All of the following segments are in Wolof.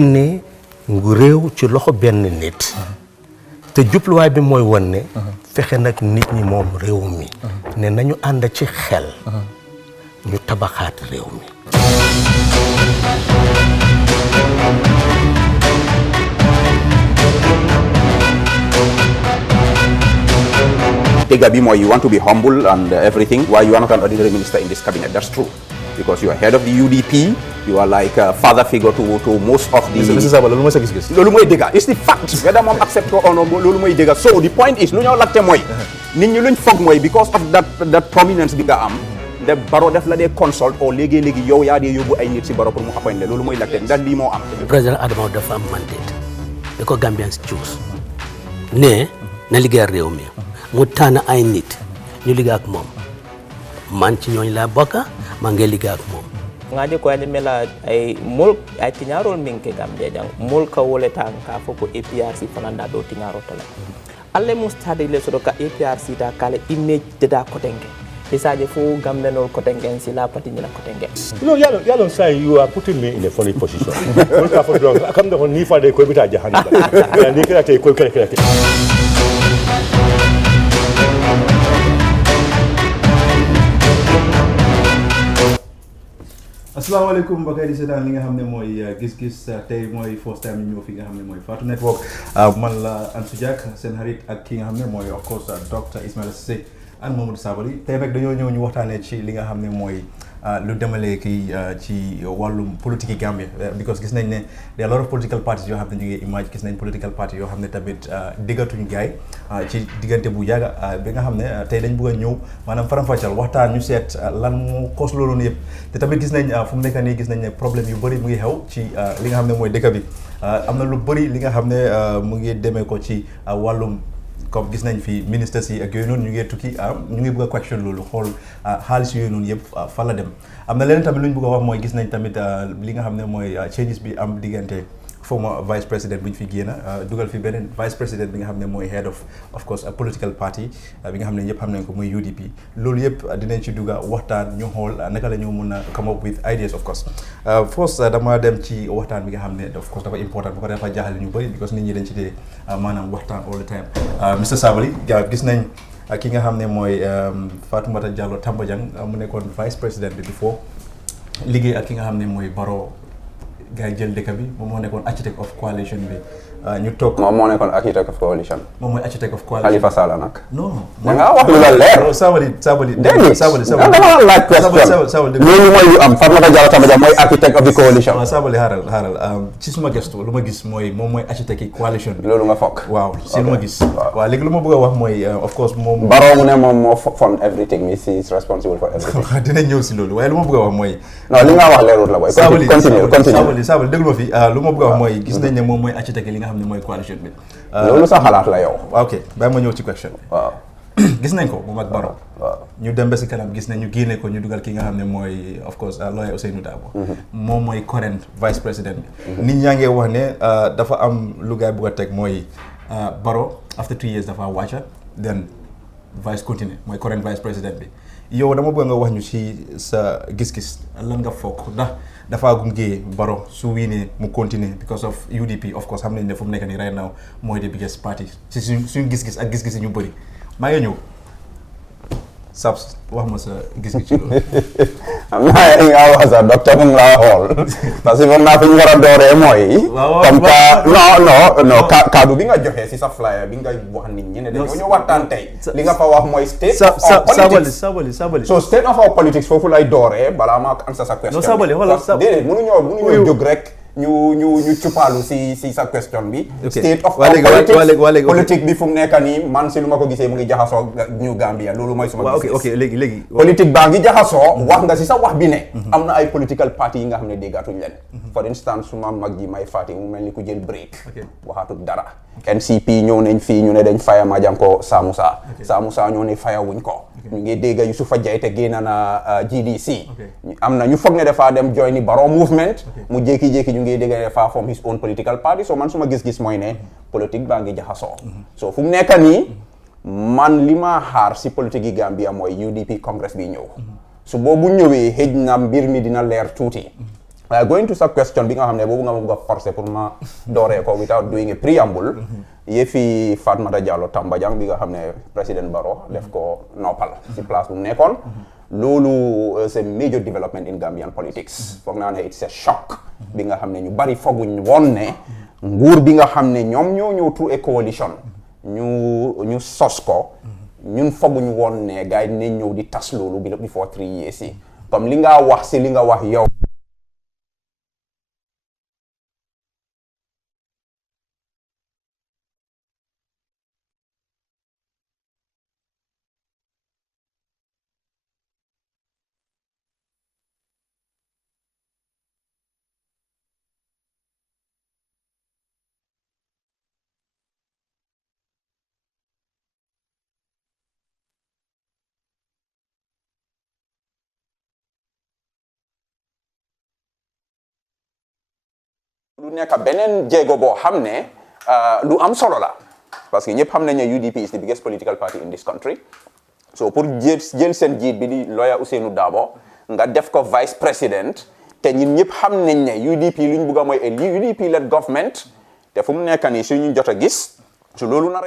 ne réew ci loxo benn nit te jubluwaay bi mooy won ne fexe nag nit ñi moom réew mi ne nañu ànd ci xel ñu tabaxaat réew mi Tegabi Moy, you want to be humble and everything. Why you are not an ordinary minister in this cabinet? That's true. Because you are head of the UDP, you are like a father figure to most of the... Mr. Sabal, lolu moy sa gis-gis. Lolu moy dega. It's the fact. Whether mom accept or not, lolu moy dega. So the point is, lu ñu laajte moy, nit ñi luñ fogg moy because of that prominence bi nga am, de baro def la dé consult or légui yow ya dé yobbu ay nit ci baro pour mu appoint lolu moy laajte ndax li mo am. Président Adama dafa am mandate. Ko Gambians choose. Ne na liggéey réew mi. Mu tànn ay nit ñu liggéey ak moom man ci ñooñ laa bokka maa ngi liggéey ak moom ngaje ko mela ay mul ay tiñarol minke Gambia jang mul ka wole tan ka foko APRC fananda do tiñaro tala alle mustade le sodo ka APRC da kale image de da kotenge isaje fu Gambia no kotenge si la parti ni la kotenge No, yalo say you are putting me in a funny position. Mul ka fo do akam do ni fa de ko bita jahannam. Ni kala te ko kala. Assalamualaikum mbokk yi di seetaan li nga xam ne mooy gis-gis tey mooy first time ñu ñëw fi nga xam ne mooy Fatou Network man la Ansou Diak seen xarit ak ki nga xam ne mooy of course Dr Ismaila Cissé ak Mamadou Sabally tey nag dañoo ñëw ñu waxtaanee ci li nga xam ne mooy lu demalee kii ci wàllum politique yi Gambia because gis nañ ne there are a lot of political parties yoo xam ne ñu ngi image gis nañ political party yoo xam ne tamit diggatuñ gaay ci diggante bu yàgga bi nga xam ne tey dañ bëgg a ñëw maanaam faram-fàcceel waxtaan ñu seet lan moo cause loolu yëpp te tamit gis nañ fu mu nekk nii gis nañ ne problème yu bëri mu ngi xew ci li nga xam ne mooy dëkk bi am na lu bëri li nga xam ne mu ngi demee ko ci wàllum comme gis nañ fi ministres yi ak yooyu noonu ñu ngi tukki ñu ngi bëgg a question loolu xool xaalis yooyu noonu yëpp fa la dem am na leneen tamit lu ñu bëgg a wax mooy gis nañ tamit li nga xam ne mooy changes bi am diggante former vice président bu ñu fi génn dugal fi beneen vice président bi nga xam ne mooy head of course a political party bi nga xam ne ñëpp xam nañ ko muy UDP loolu yëpp dinañ ci dugga waxtaan ñu xool naka la ñu mun a come up with ideas of course first dama dem ci waxtaan bi nga xam ne of course dafa important bu ko dafa jaaxale ñu bëri because nit ñi dañ ci dee maanaam waxtaan all the time Mr Sabally gis nañ ki nga xam ne mooy Fatoumata Jallow Tambajang mu nekkoon vice président bi before liggéey ak ki nga xam ne mooy Barrow gaay jël dëkk bi moom moo nekkoon architect of coalition bi ñu toog moom moo nekkoon architect of coalition. moom mooy architect of coalition Halifa Sallah nag. non da nga wax lu la leer. Sabally dama laaj question loolu mooy lu am Fatoumata Jallow Tambajang mooy architect of the coalition. waaw Sabally xaaral ci suma gestu lu ma gis mooy moom mooy architect yi coalition bi loolu nga foog. waaw si lu ma gis waaw léegi lu ma bëgg a wax mooy of course moom Barrow mu ne moom moo fund everything he is responsible for everything. dinañ ñëw si loolu waaye lu ma bëgg a wax mooy non li nga wax leerul la booy. continue Sabally déglu ma fi lu ma bëgg a wax mooy gis nañ ne moom mooy architect li nga xam ne mooy coalition bi loolu sa xalaat la yow. ok bàyyi ma ñëw ci question bi waaw gis nañ ko moom ak Barrow ñu dem ba si kanam gis nañ ñu génne ko ñu dugal ki nga xam ne mooy of course lawyer Ousainou Darboe moom mooy current vice président bi nit ñaa ngi wax ne dafa am lu gaay bëgg a teg mooy Barrow after 3 years dafa wàcca then vice continue mooy current vice président bi yow dama bëgg nga wax ñu ci sa gis-gis lan nga foog ndax dafa gunge Barrow su wiinee mu continuer because of UDP of course xam nañ ne fu mu nekk nii right now mooy the biggest party ci suñ gis-gis ak gis-gis yi ñu bëri maa ngi ñëw Sabs wax ma sa gis-gis ci loolu. am naa nga wax sa docteur mu ngi laa xool parce que foog naa fi ñu war a dooree mooy. comme que non kaddu bi nga joxe si sa flyer bi nga wax nit ñi ne dañoo ñu waxtaan tey. li nga fa wax mooy state of politics Sabally so state of our politics foofu lay dooree balaa maa answer sa question. non Sabally xoolal déedéet mënuñoo jóg rek. ñu cupaalu si sa question bi. state of politique bi fu mu nekk nii man si lu ma ko gisee mu ngi jaxasoo ñu Gambia loolu mooy suma gis. ok léegi. politique baa ngi jaxasoo. wax nga si sa wax bi ne. am na ay political party yi nga xam ne déggatuñ leen. for instance suma mag ji may fàtte mu mel ni ku jël break. waxatul dara. NCP ñëw nañ fii ñu ne dañ faya Madianko Samusa. Samusa ñoo ne faya wuñ ko. ñu ngi dégg Yusufa Jaiteh génn na GDC. am na ñu foog ne dafa dem join ni Barrow movement. mu jékki-jékki ñu ngi dégg ne dafa form his own political party so man suma gis-gis mooy ne politique baa ngi jaxasoo. so fu mu nekk nii man li ma xaar si politique yi Gambia mooy UDP congress bi ñëw. su boobu ñëwee xëj na mbir mi dina leer tuuti. going to sa question bi nga xam ne boobu nga ma bëgg a forcer pour ma dooree ko without doing a preamble yëfi Fatoumatta Jallow Tambajang bi nga xam ne président Barrow def ko noppal si place bu mu nekkoon loolu c'est a major development in Gambian politics foog naa ne it's a shock bi nga xam ne ñu bari fooguñ woon ne nguur bi nga xam ne ñoom ñoo ñëw through a coalition ñu sos ko ñun fooguñ woon ne gars yi dinañ ñëw di tas loolu bi before 3 years yi comme li nga wax si li nga wax yow lu nekk beneen jéego boo xam ne lu am solo la parce que ñëpp xam nañ ne UDP is the biggest political party in this country so pour jël seen jiit bi di lawyer Ousainou Darboe nga def ko vice président te ñun ñëpp xam nañ ne UDP lu ñu bëgg a mooy UDP led government te fu mu nekk nii su ñu jot a gis su loolu na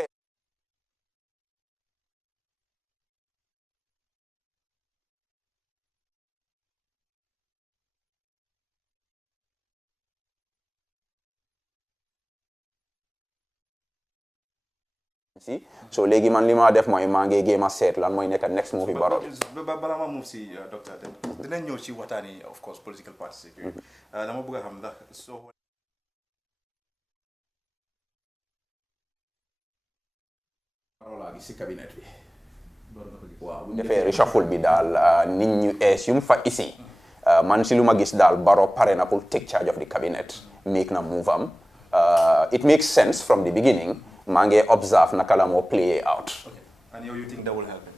so léegi man li ma def mooy maa ngi géem a seet lan mooy nekk next move yi Barrow balaa ma move si docteur dinañ ñëw ci waxtaan yi of course political parties dama bëgg a xam ndax soo laa gis si cabinet bi waaw bu defee reshuffle bi daal nit ñu ees yu mu fa isi man si lu ma gis daal Barrow pare na pour take charge of the cabinet make na move am it makes sense from the beginning maa ngi observe naka la moo play out. Okay. And you think that will help him?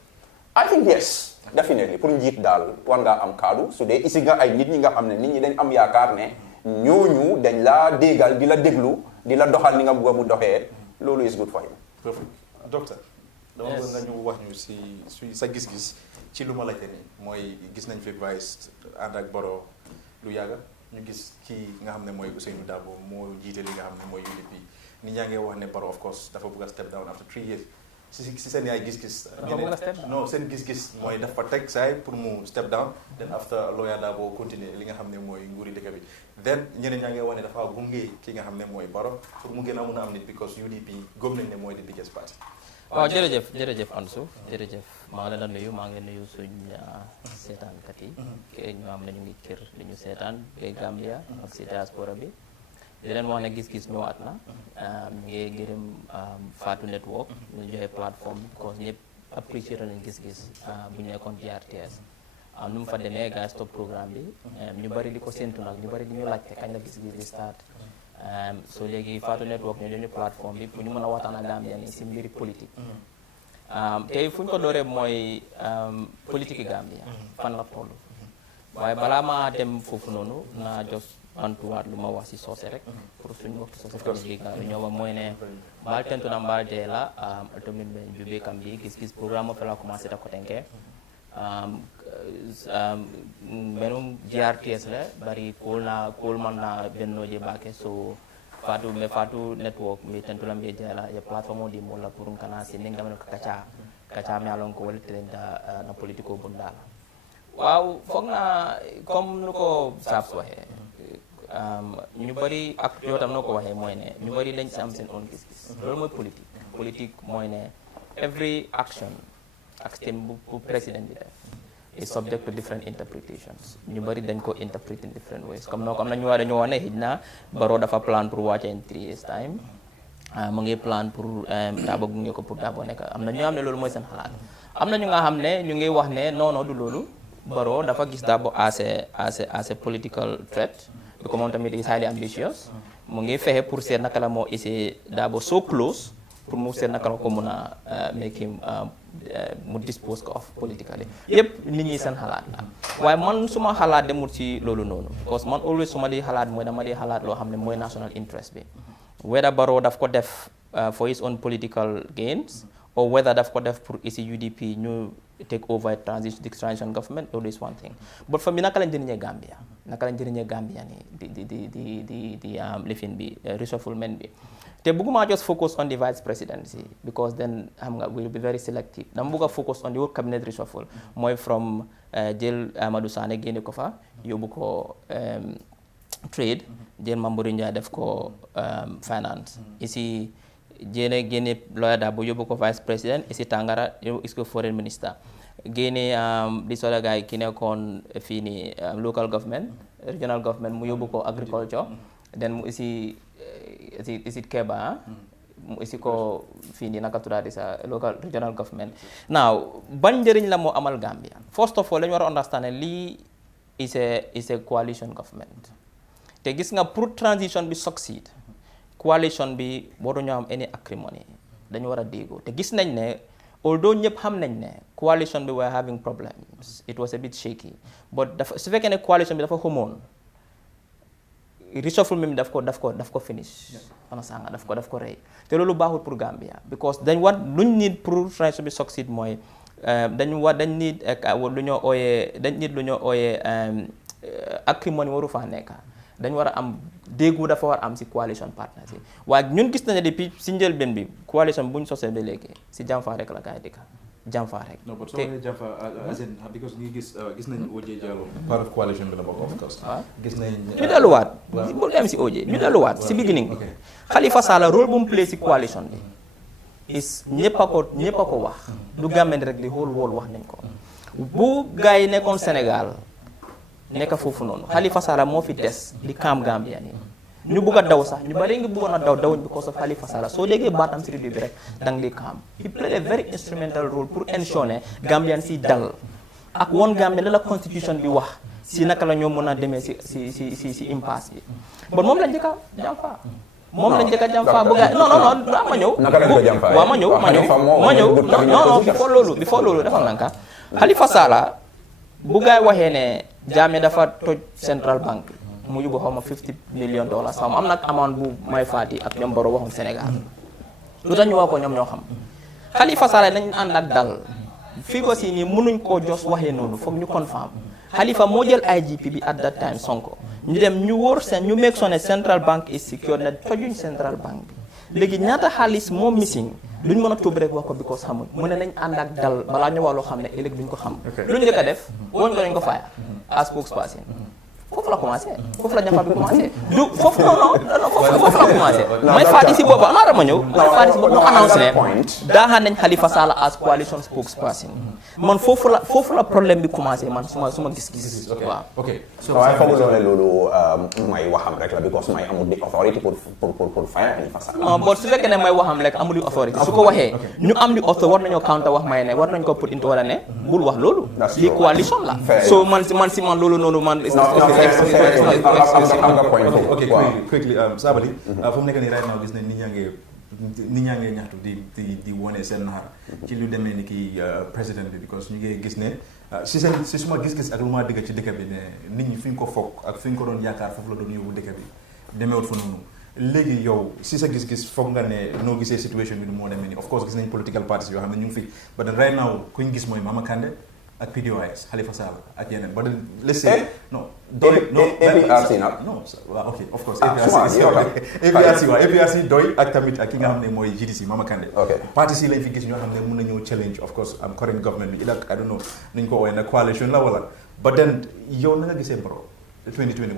I think yes, definitely. Pour njiit daal war ngaa am kaddu su dee isi nga ay nit ñi nga xam ne nit ñi dañ am yaakaar ne ñooñu dañ laa déggal di la déglu di la doxal ni nga bëgg mu doxee loolu is good for him. Perfect. Docteur dama bëgg nga ñu wax ñu si sa gis-gis ci lu ma laajte nii mooy gis nañ fi vice ànd ak Barrow lu yàgga ñu gis kii nga xam ne mooy Ousainou Darboe moo jiite li nga xam ne mooy UDP nit ñaa ngi wax ne Barrow of course dafa bëgg a step down after 3 years si seen yaay gis-gis non seen gis-gis mooy dafa teg saay pour mu step down then after lawyer Darboe continuer li nga xam ne mooy nguuri dëkk bi then ñeneen ñaa ngi wax ne dafa gunge ki nga xam ne mooy Barrow pour mu gën a mun a am nit because UDP gëm nañ ne mooy the biggest party waaw jërëjëf Ansou jërëjëf maa ngi leen di nuyu maa ngi nuyu suñ seetaankat yi ñu am na ñu ngi kër di ñu seetaan ba Gambia ak si diaspora bi di leen wax ne gis-gis ñëwaat na ñu ngi gërëm Fatou Network ñu joxe plateforme because ñëpp apprécié nañ gis-gis bu ñu nekkoon GRTS nu mu fa demee gars stop programme bi ñu bari di ko séntu nag ñu bari di ñu laajte kañ la gis-gis di start so léegi Fatou Network ñu joxe plateforme bi pour ñu mën a waxtaan ak Gambien yi si mbiri politique tey fu ñu ko dooree mooy politique Gambia fan la toll waaye balaa maa dem foofu noonu naa jos bantuwaat lu ma wax si soose rek pour suñu waxtu soose community ga ñoo mooy ne mbaal tentu na mbaal dee la atomin ben jube kam bi gis-gis programme o fela commencé ta ko tenke benum GRTS la bari kool man na bennoje baake so Fatou Network mi tentu la mbe jela ya plateforme di mo la pour kana si ninga men kacha mi alon ko wolte na politiko bundala waaw foog naa comme nu ko saaf waxee ñu bari ak yoo tam noo ko waxee mooy ne ñu bari dañ si am seen own gis-gis loolu mooy politique mooy ne every action ak système bu président bi def is subject to different interpretations ñu bari dañ ko interpret in different ways comme noo ko am na ñu waa dañu wane xëy na Barrow dafa plan pour wàcce in 3 years time mu ngi plan pour Darboe gunge ko pour Darboe nekk am na ñu xam ne loolu mooy seen xalaat am na ñu nga xam ne ñu ngi wax ne non du loolu Barrow dafa gis Darboe as a political threat bi ko moom tamit is highly ambitious mu ngi fexe pour seet naka la moo essayer Darboe so close pour mu seet naka la ko mun a make him mu dispose ko of politically yëpp nit ñi seen xalaat la waaye man suma xalaat demul ci loolu noonu because man always suma di xalaat mooy dama di xalaat loo xam ne mooy national interest bi whether Barrow daf ko def for his own political gains or whether daf ko def pour ici UDP ñu take over transition government, all this one thing. But for me, naka lañ jëriñee Gambia ni di lifin bi reshufflement bi. Te bëgguma just focus on the vice presidency because then we'll be very selective. Dama bëgg a focus on the whole cabinet reshuffle mooy from jël Amadou Sané génne ko fa yóbbu ko trade, jël Mambouri Njie def ko finance. Ici génne Lawyer Darboe yóbbu ko vice president, ici Tangara yóbbu ko foreign minister. Génne di solo guy ki nekkoon fii nii local government, regional government mu yóbbu ko agriculture, then mu ici Keba mu isi ko fii nii naka tuddaati sa local regional government. Now ban njëriñ la moo amal Gambia? First of all lañu war a understand lii is a coalition government. Te gis nga pour transition bi succeed, coalition bi waruñu am any acrimony, dañu war a déggoo. Te gis nañ ne although ñëpp xam nañ ne coalition bi were having problems, it was a bit shaky, but dafa su fekkee ne coalition bi dafa xamoon reshufflement mi daf ko finish. Sanga daf ko rey. Te loolu baaxul pour Gambia because luñ need pour transition bi succeed mooy dañ need lu ñoo ooyee acrimony waru faa nekk. Dañ war a am déggu dafa war am si coalition partners yi waaye ñun gis nañu depuis si njëlbeen bi coalition bu ñu sosee ba léegi si jàmfaa rek la gaay dëkk jàmfaa rek. non but soo waxee jàmfaa as in because ñu gis nañu OJ Jallow part of coalition bi la bokk of course. gis nañ ñu delluwaat bu dem si OJ ñu delluwaat si beginning bi Halifa Sallah rôle bu mu play si coalition bi is ñëpp a ko wax du Gambien rek di whole world wax nañ ko bu gars yi nekkoon Sénégal nekk foofu noonu Halifa Sallah moo fi des di kaam Gambia nii ñu bugg a daw sax ñu bari ngi bëggoon a dawuñ because of Halifa Sallah soo déggee baatam si radio bi rek dang di kaam. He played a very instrumental role pour ensure ne Gambian si dal ak woon Gambia la constitution bi wax si naka la ñoo mën a demee si impasse bi bon moom lañ njëkk a jàmfaa bu gaa non ma ñëw naka lañ ko jàmfaa waaw ma ñëw non before loolu dafa nanka Halifa Sallah bu gaa waxee ne Jammeh dafa toj Central Bank mu yóbbu xaw ma $50 million xaw ma am nag amende bu may faati ak ñoom Baro waxum Sénégal lu tax ñu wax ko ñoom ñoo xam Halifa Sallah nañ ànd ak dal fii ko si nii mënuñ koo jos waxee noonu foog ñu confirm Halifa moo jël IGP bi at that time Sonko ñu dem ñu wóor ñu make sure ne Central Bank is secure ne tojuñ Central Bank bi léegi ñaata xaalis moo missing luñ mën a tuub rek wax ko because xamuñ mu ne nañ ànd ak dal balaa ñu wax loo xam ne ëllëg duñ ko xam lu ñu njëkk a def woñ ko dañ ko faya as spokesperson foofu la commencé foofu la jàmfaa bi commencé du foofu non foofu la commencé may faati si boppa amaara ma ñëw may faati si boppa mu annoncé ne daaxaan nañ Halifa Sallah as coalition spokesperson man foofu la problème bi commencé man suma gis-gis waaw waaye foog loolu may waxam rek la because may amul di authority pour fire Halifa Sallah bon su fekkee ne may waxam rek amul di authority su ko waxee ñu am di authority war nañoo counter wax may ne war nañ ko put into wala ne bul wax loolu li coalition la so man loolu noonu man am nga point ok quickly Sabally fu mu nekk nii right now gis nañ nit ñaa ngi ñaxtu di wone seen naxar ci lu demee ni kii président bi because ñu ngi gis ne si suma gis-gis ak lu ma dégg ci dëkk bi ne nit ñi fi ñu ko foog ak fi ñu ko doon yaakaar foofu la doon yóbbu dëkk bi demeewut fa noonu léegi yow si sa gis-gis foog nga ne noo gisee situation bi nu moo demee nii of course gis nañ political parties yoo xam ne ñu ngi fi but then right now ku ñu gis mooy Mama Kandeh ak PDOIS Halifa Sallah ak yeneen but then let's say APRC nag non waaw ok of course APRC doy ak tamit ak ki nga xam ne mooy GDC Mama Kandeh parties yi lañ fi gis ñoo xam ne mën nañoo challenge of course am current government bi I don't know nuñ ko woowee nag coalition la wala but then yow na nga gisee Barrow 2021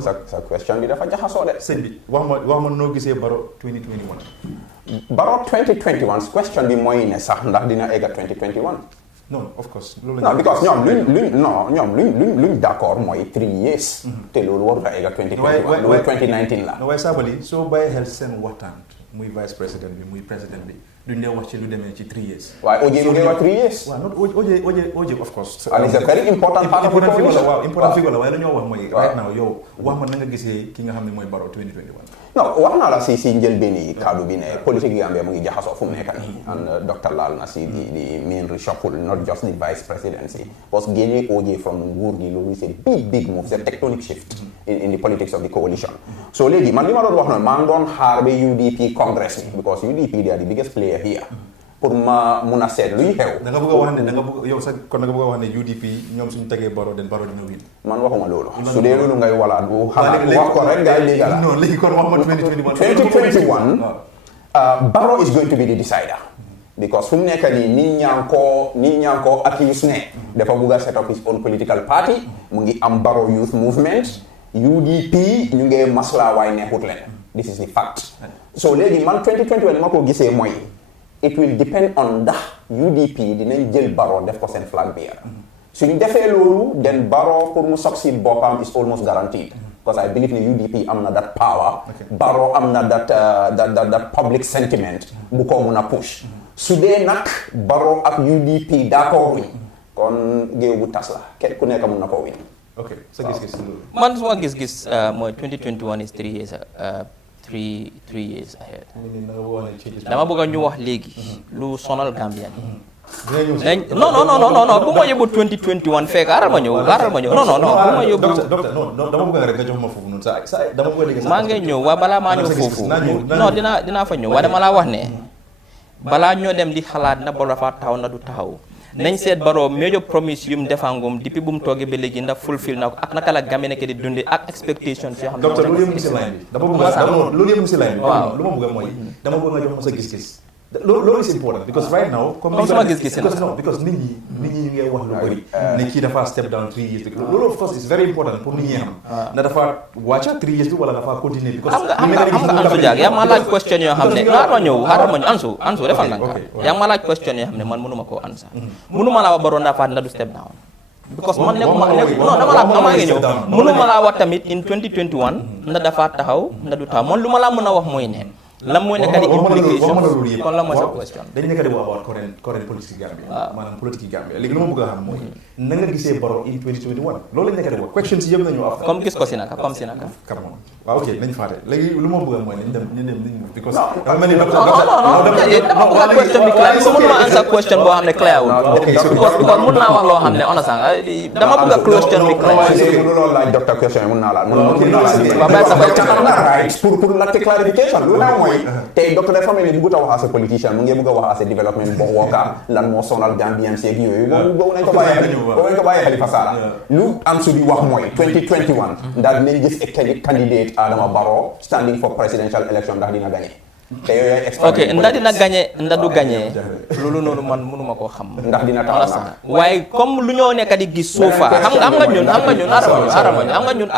sa question bi dafa jaxasoo de sëñ bi wax ma noo gisee Barrow 2021 Barrow 2021 question bi mooy ne sax ndax dina egg 2021 non of course loolu non because ñoom luñ d'accord mooy 3 years te loolu warut a egg 2021 loolu 2019 la waaye Sabally soo bàyyi xel seen waxtaan muy vice président bi muy président bi duñ dee wax ci lu demee ci 3 years waaye OJ mu ngi wax 3 years waaw not OJ of course and it's a very important part of the coalition waaw important figure la waaye dañoo wax mooy right now yow wax ma na nga gisee ki nga xam ne mooy Barrow 2021 non wax naa la si njëlbeeni kaddu bi ne politique Gambia mu ngi jaxasoo fu mu nekk nii and docteur laal na si di main reshuffle not just the vice presidency parce que génnee OJ from nguur gi loolu c'est a big move c'est a tectonic shift in the politics of the coalition so léegi man li ma doon wax noonu maa ngi doon xaar ba UDP Congress because UDP they are the biggest player here. Pour ma mun a seet luy xew. da nga bëgg a wax ne da nga bëgg yow sax kon da nga bëgg a wax ne UDP ñoom suñu tegee Barrow den Barrow dina win. Man waxuma loolu. su dee loolu ngay walaat bu xalaat wax ko rek ngay léegi la. non léegi kon wax ma 2021 Barrow is going to be the decider. Because fu mu nekk nii nit ñaa ko accuse ne dafa bëgg a set up his own political party mu ngi am Barrow Youth Movement UDP ñu ngi masla waay neexut leen. This is the fact. So léegi man 2021 ma ko gisee mooy it will depend on ndax UDP dinañ jël Barrow def ko seen flag bearer. suñu defee loolu then Barrow pour mu succeed boppam is almost guaranteed. Because I believe the UDP am na that power. Barrow am na that public sentiment bu ko mun a push. su dee nag Barrow ak UDP d'accord wuñ kon géew bu tas la kenn ku nekk mun na koo win. ok sa gis-gis man suma gis-gis mooy 2021 is 3 years 3 years ahead. dama bëgg ñu wax léegi lu sonal Gambian yi. non bu ma yóbbu 2021 fekk xaaral ma ñëw non bu ma yóbbu. dama bëgg rek nga jox ma foofu noonu sa dama bëgg léegi maa ngi ñëw waa balaa maa ñëw foofu non dinaa fa ñëw waaye dama laa wax ne balaa ñoo dem di xalaat na Barrow dafa taxaw na du taxaw nañ seet Barrow major promise yu mu defangum depuis bu mu toogee ba léegi ndax fulfill na ko ak naka la Gambie nekk di dundee ak expectation yoo xam ne docteur loolu yëpp si line bi loolu yëpp si line bi lu ma bëgg mooy dama bëgg nga jox ma sa gis-gis loolu is important because right now comme sama gis-gis because nit ñi ñu ngi wax lu bëri ne kii dafa step down 3 years loolu of course is very important pour nit ñi xam na dafa wàcca 3 years bi wala dafa continuer because xam nga Ansu Jaag yaa ma laaj question yoo xam ne xaaral ma ñëw Ansu defal na nga yaa ma laaj question yoo xam ne man mënuma koo answer mënuma laa wax Barrow dafa na du step down because man dama ngi ñëw mënuma laa wax tamit in 2021 na dafa taxaw na du taxaw man lu ma laa mën a wax mooy ne lan mooy nekk di implication kon la mooy sa question dañ nekk di wax about current politique Gambia maanaam politique Gambia léegi lu ma bëgg a xam mooy na nga gisee Barrow in 2021 loolu lañ nekk di wax questions yëpp nañu after comme gis ko si naka comme si naka waaw ok nañ faate léegi lu ma bëgg a mooy nañ dem because dafa mel ni dama bëgg a question bi clair so mënuma answer question boo xam ne clair wul because mën naa wax loo xam ne honest dama bëgg a question bi clair loolu laaj docteur question mën naa la pour laajte clarification lu naa mooy tey docteur dafa mel ni bëggut a wax as a politicien mu ngi bëgg a wax as a development boo wooka lan moo sonal Gambian seeg yooyu boobu nañ ko bàyyee Halifa Sallah lu Ansu di wax mooy 2021 ndax dinañ gis candidate Adama Barrow standing for presidential election ndax dina gagné te yooyu ok ndax dina gagné ndax du gagné loolu noonu man mënuma koo xam ndax dina tax waaye comme lu ñoo nekk di gis so far xam nga ñun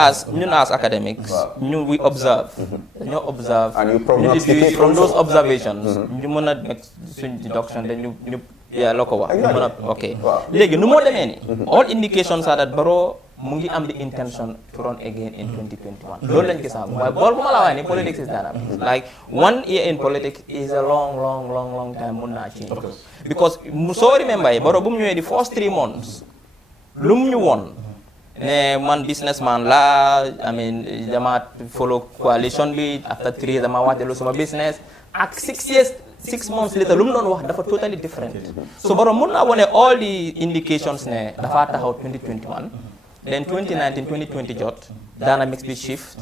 as academics ñu we observe dañoo observe from those observations ñu mën a nekk suñ deduction dañu loo ko wax ñu mën a ok léegi nu moo demee ni all indications are that Barrow mu ngi am the intention to run again in 2021 loolu lañ gis waaye bool bu ma la waxee ni politics is dynamic like 1 year in politics is a long time mun naa change because soo remember yi Barrow bu mu ñëwee di first 3 months lu mu ñu woon ne man businessman la I mean dama follow coalition bi after 3 years dama wax dellu suma business ak 6 months later lu mu doon wax dafa totally different so Barrow mun naa wone all the indications ne dafa taxaw 2021 then 2019 2020 jot dynamics bi shift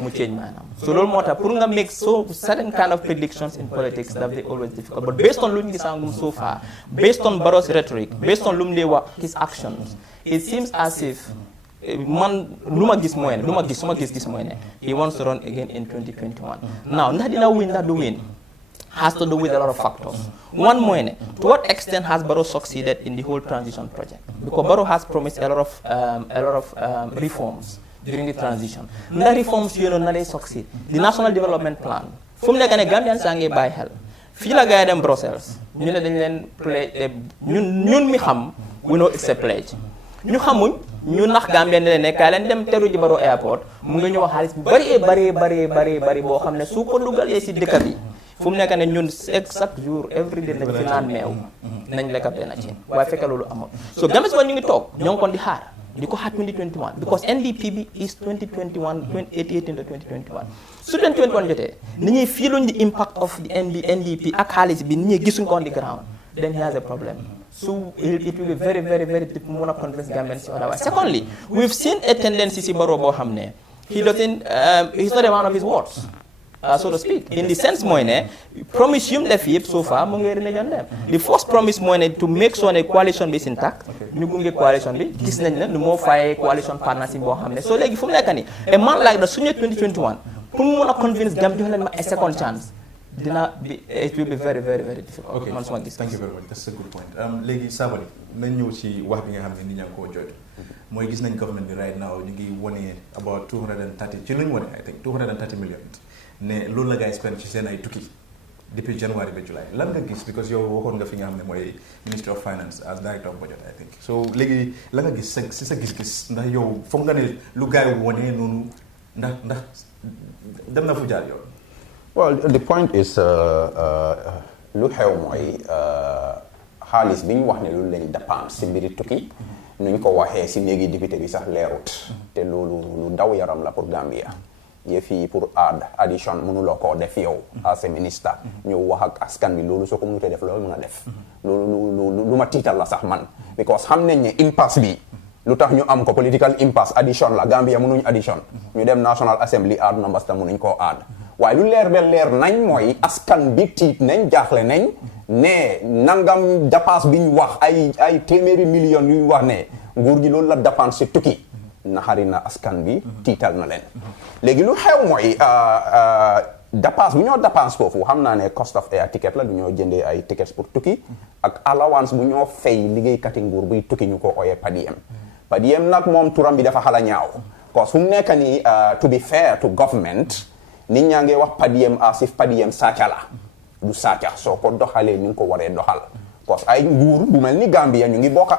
mu change maanaam so loolu moo tax pour nga make so certain kind of predictions in politics that they always difficult but based on lu ñu gisangum so far based on Barrow's rhetoric based on lu mu dee wax his actions it seems as if man lu ma gis mooy ne suma gis mooy ne he wants to run again in 2021 now ndax dina win ndax du win has to do with a lot of factors. One more, to what extent has Barrow succeeded in the whole transition project? Because Barrow has promised a lot of reforms during the transition. The reforms, they succeed. The National Development Plan. From the Gambian sange by hell. Feel like I Brussels. We know it's a pledge. ñu xamuñ ñu nax Gambien ne ne kaay leen dem teru ji Barrow airport mu ngi ñu wax xaalis bu bari boo xam ne su ko dugalee si dëkk bi fu mu nekk ne ñun chaque jour every day nañ fi naan meew nañ lekk benn ci waaye fekk loolu amul so Gambie ñu ngi toog ñoo ngi kon di xaar 2021 because NDP bi is 2021 2018 to 2021 su 2021 jotee nit ñi feeluñ the impact of the NDP ak xaalis bi nit ñi gisuñ ko on the ground then he has a problem. So it will be very difficult to convince Gambians otherwise. Secondly, we've seen a tendency to Barrow Bohamne. He's not a man of his words. so to speak. In the sense mooy ne promise yu mu def yëpp so far mu ngi religion dem. The first promise mooy ne to make sure ne coalition bi is intact. ñu gunge coalition bi gis nañ ne nu moo fayee coalition partnership boo xam ne so léegi fu mu nekk nii a man like that suñu 2021 pour mu mën a convince dem jox leen ma a second chance dina bi it will be very very very difficult. ok man suma gis. thank you very much that's a good point. léegi Sabally nañ ñëw ci wax bi nga xam ne nit ñaa ngi koo jooy mooy gis nañ government bi right now ñu ngi wane about 230 ci lu ñu wane I think 230 millions ne loolu la gars yi spend ci seen ay tukki depuis January ba July lan nga gis because yow waxoon nga fi nga xam ne mooy Ministry of Finance as director of budget I think so léegi la nga gis si sa gis-gis ndax yow foog nga ne lu gars yi wane noonu ndax dem na fu jaar yow. Well, the point is lu xew mooy xaalis bi ñu wax ne loolu lañ dépense si mbiri tukki nuñ ko waxee si néegi député bi sax leerut te loolu lu daw yaram la pour Gambia yëf yi pour addition mënuloo koo def yow as a minister ñëw wax ak askan bi loolu soo ko mënutee def loolu mën a def loolu lu ma tiital la sax man because xam nañ ne impasse bi lu tax ñu am ko political impasse addition la Gambia mënuñ addition ñu dem National Assembly add numbers ta mënuñ koo add waaye lu leer ba leer nañ mooy askan bi tiit nañ jaaxle nañ ne nangam dépense bi ñu wax ay téeméeri millions yu ñu wax ne nguur gi loolu la dépense si tukki naxari na askan bi tiital na leen léegi lu xew mooy dépense bu ñoo dépense foofu xam naa ne cost of air ticket la du ñoo jëndee ay tickets pour tukki ak allowance bu ñoo fay liggéeykati nguur buy tukki ñu ko ooyee per diem nag moom turam bi dafa xala ñaaw cause fu mu nekk nii to be fair to government nit ñaa ngi wax per diem as if per diem sàcca la du sàcca soo ko doxalee ñu ngi ko waree doxal cause ay nguur bu mel ni Gambia ñu ngi bokk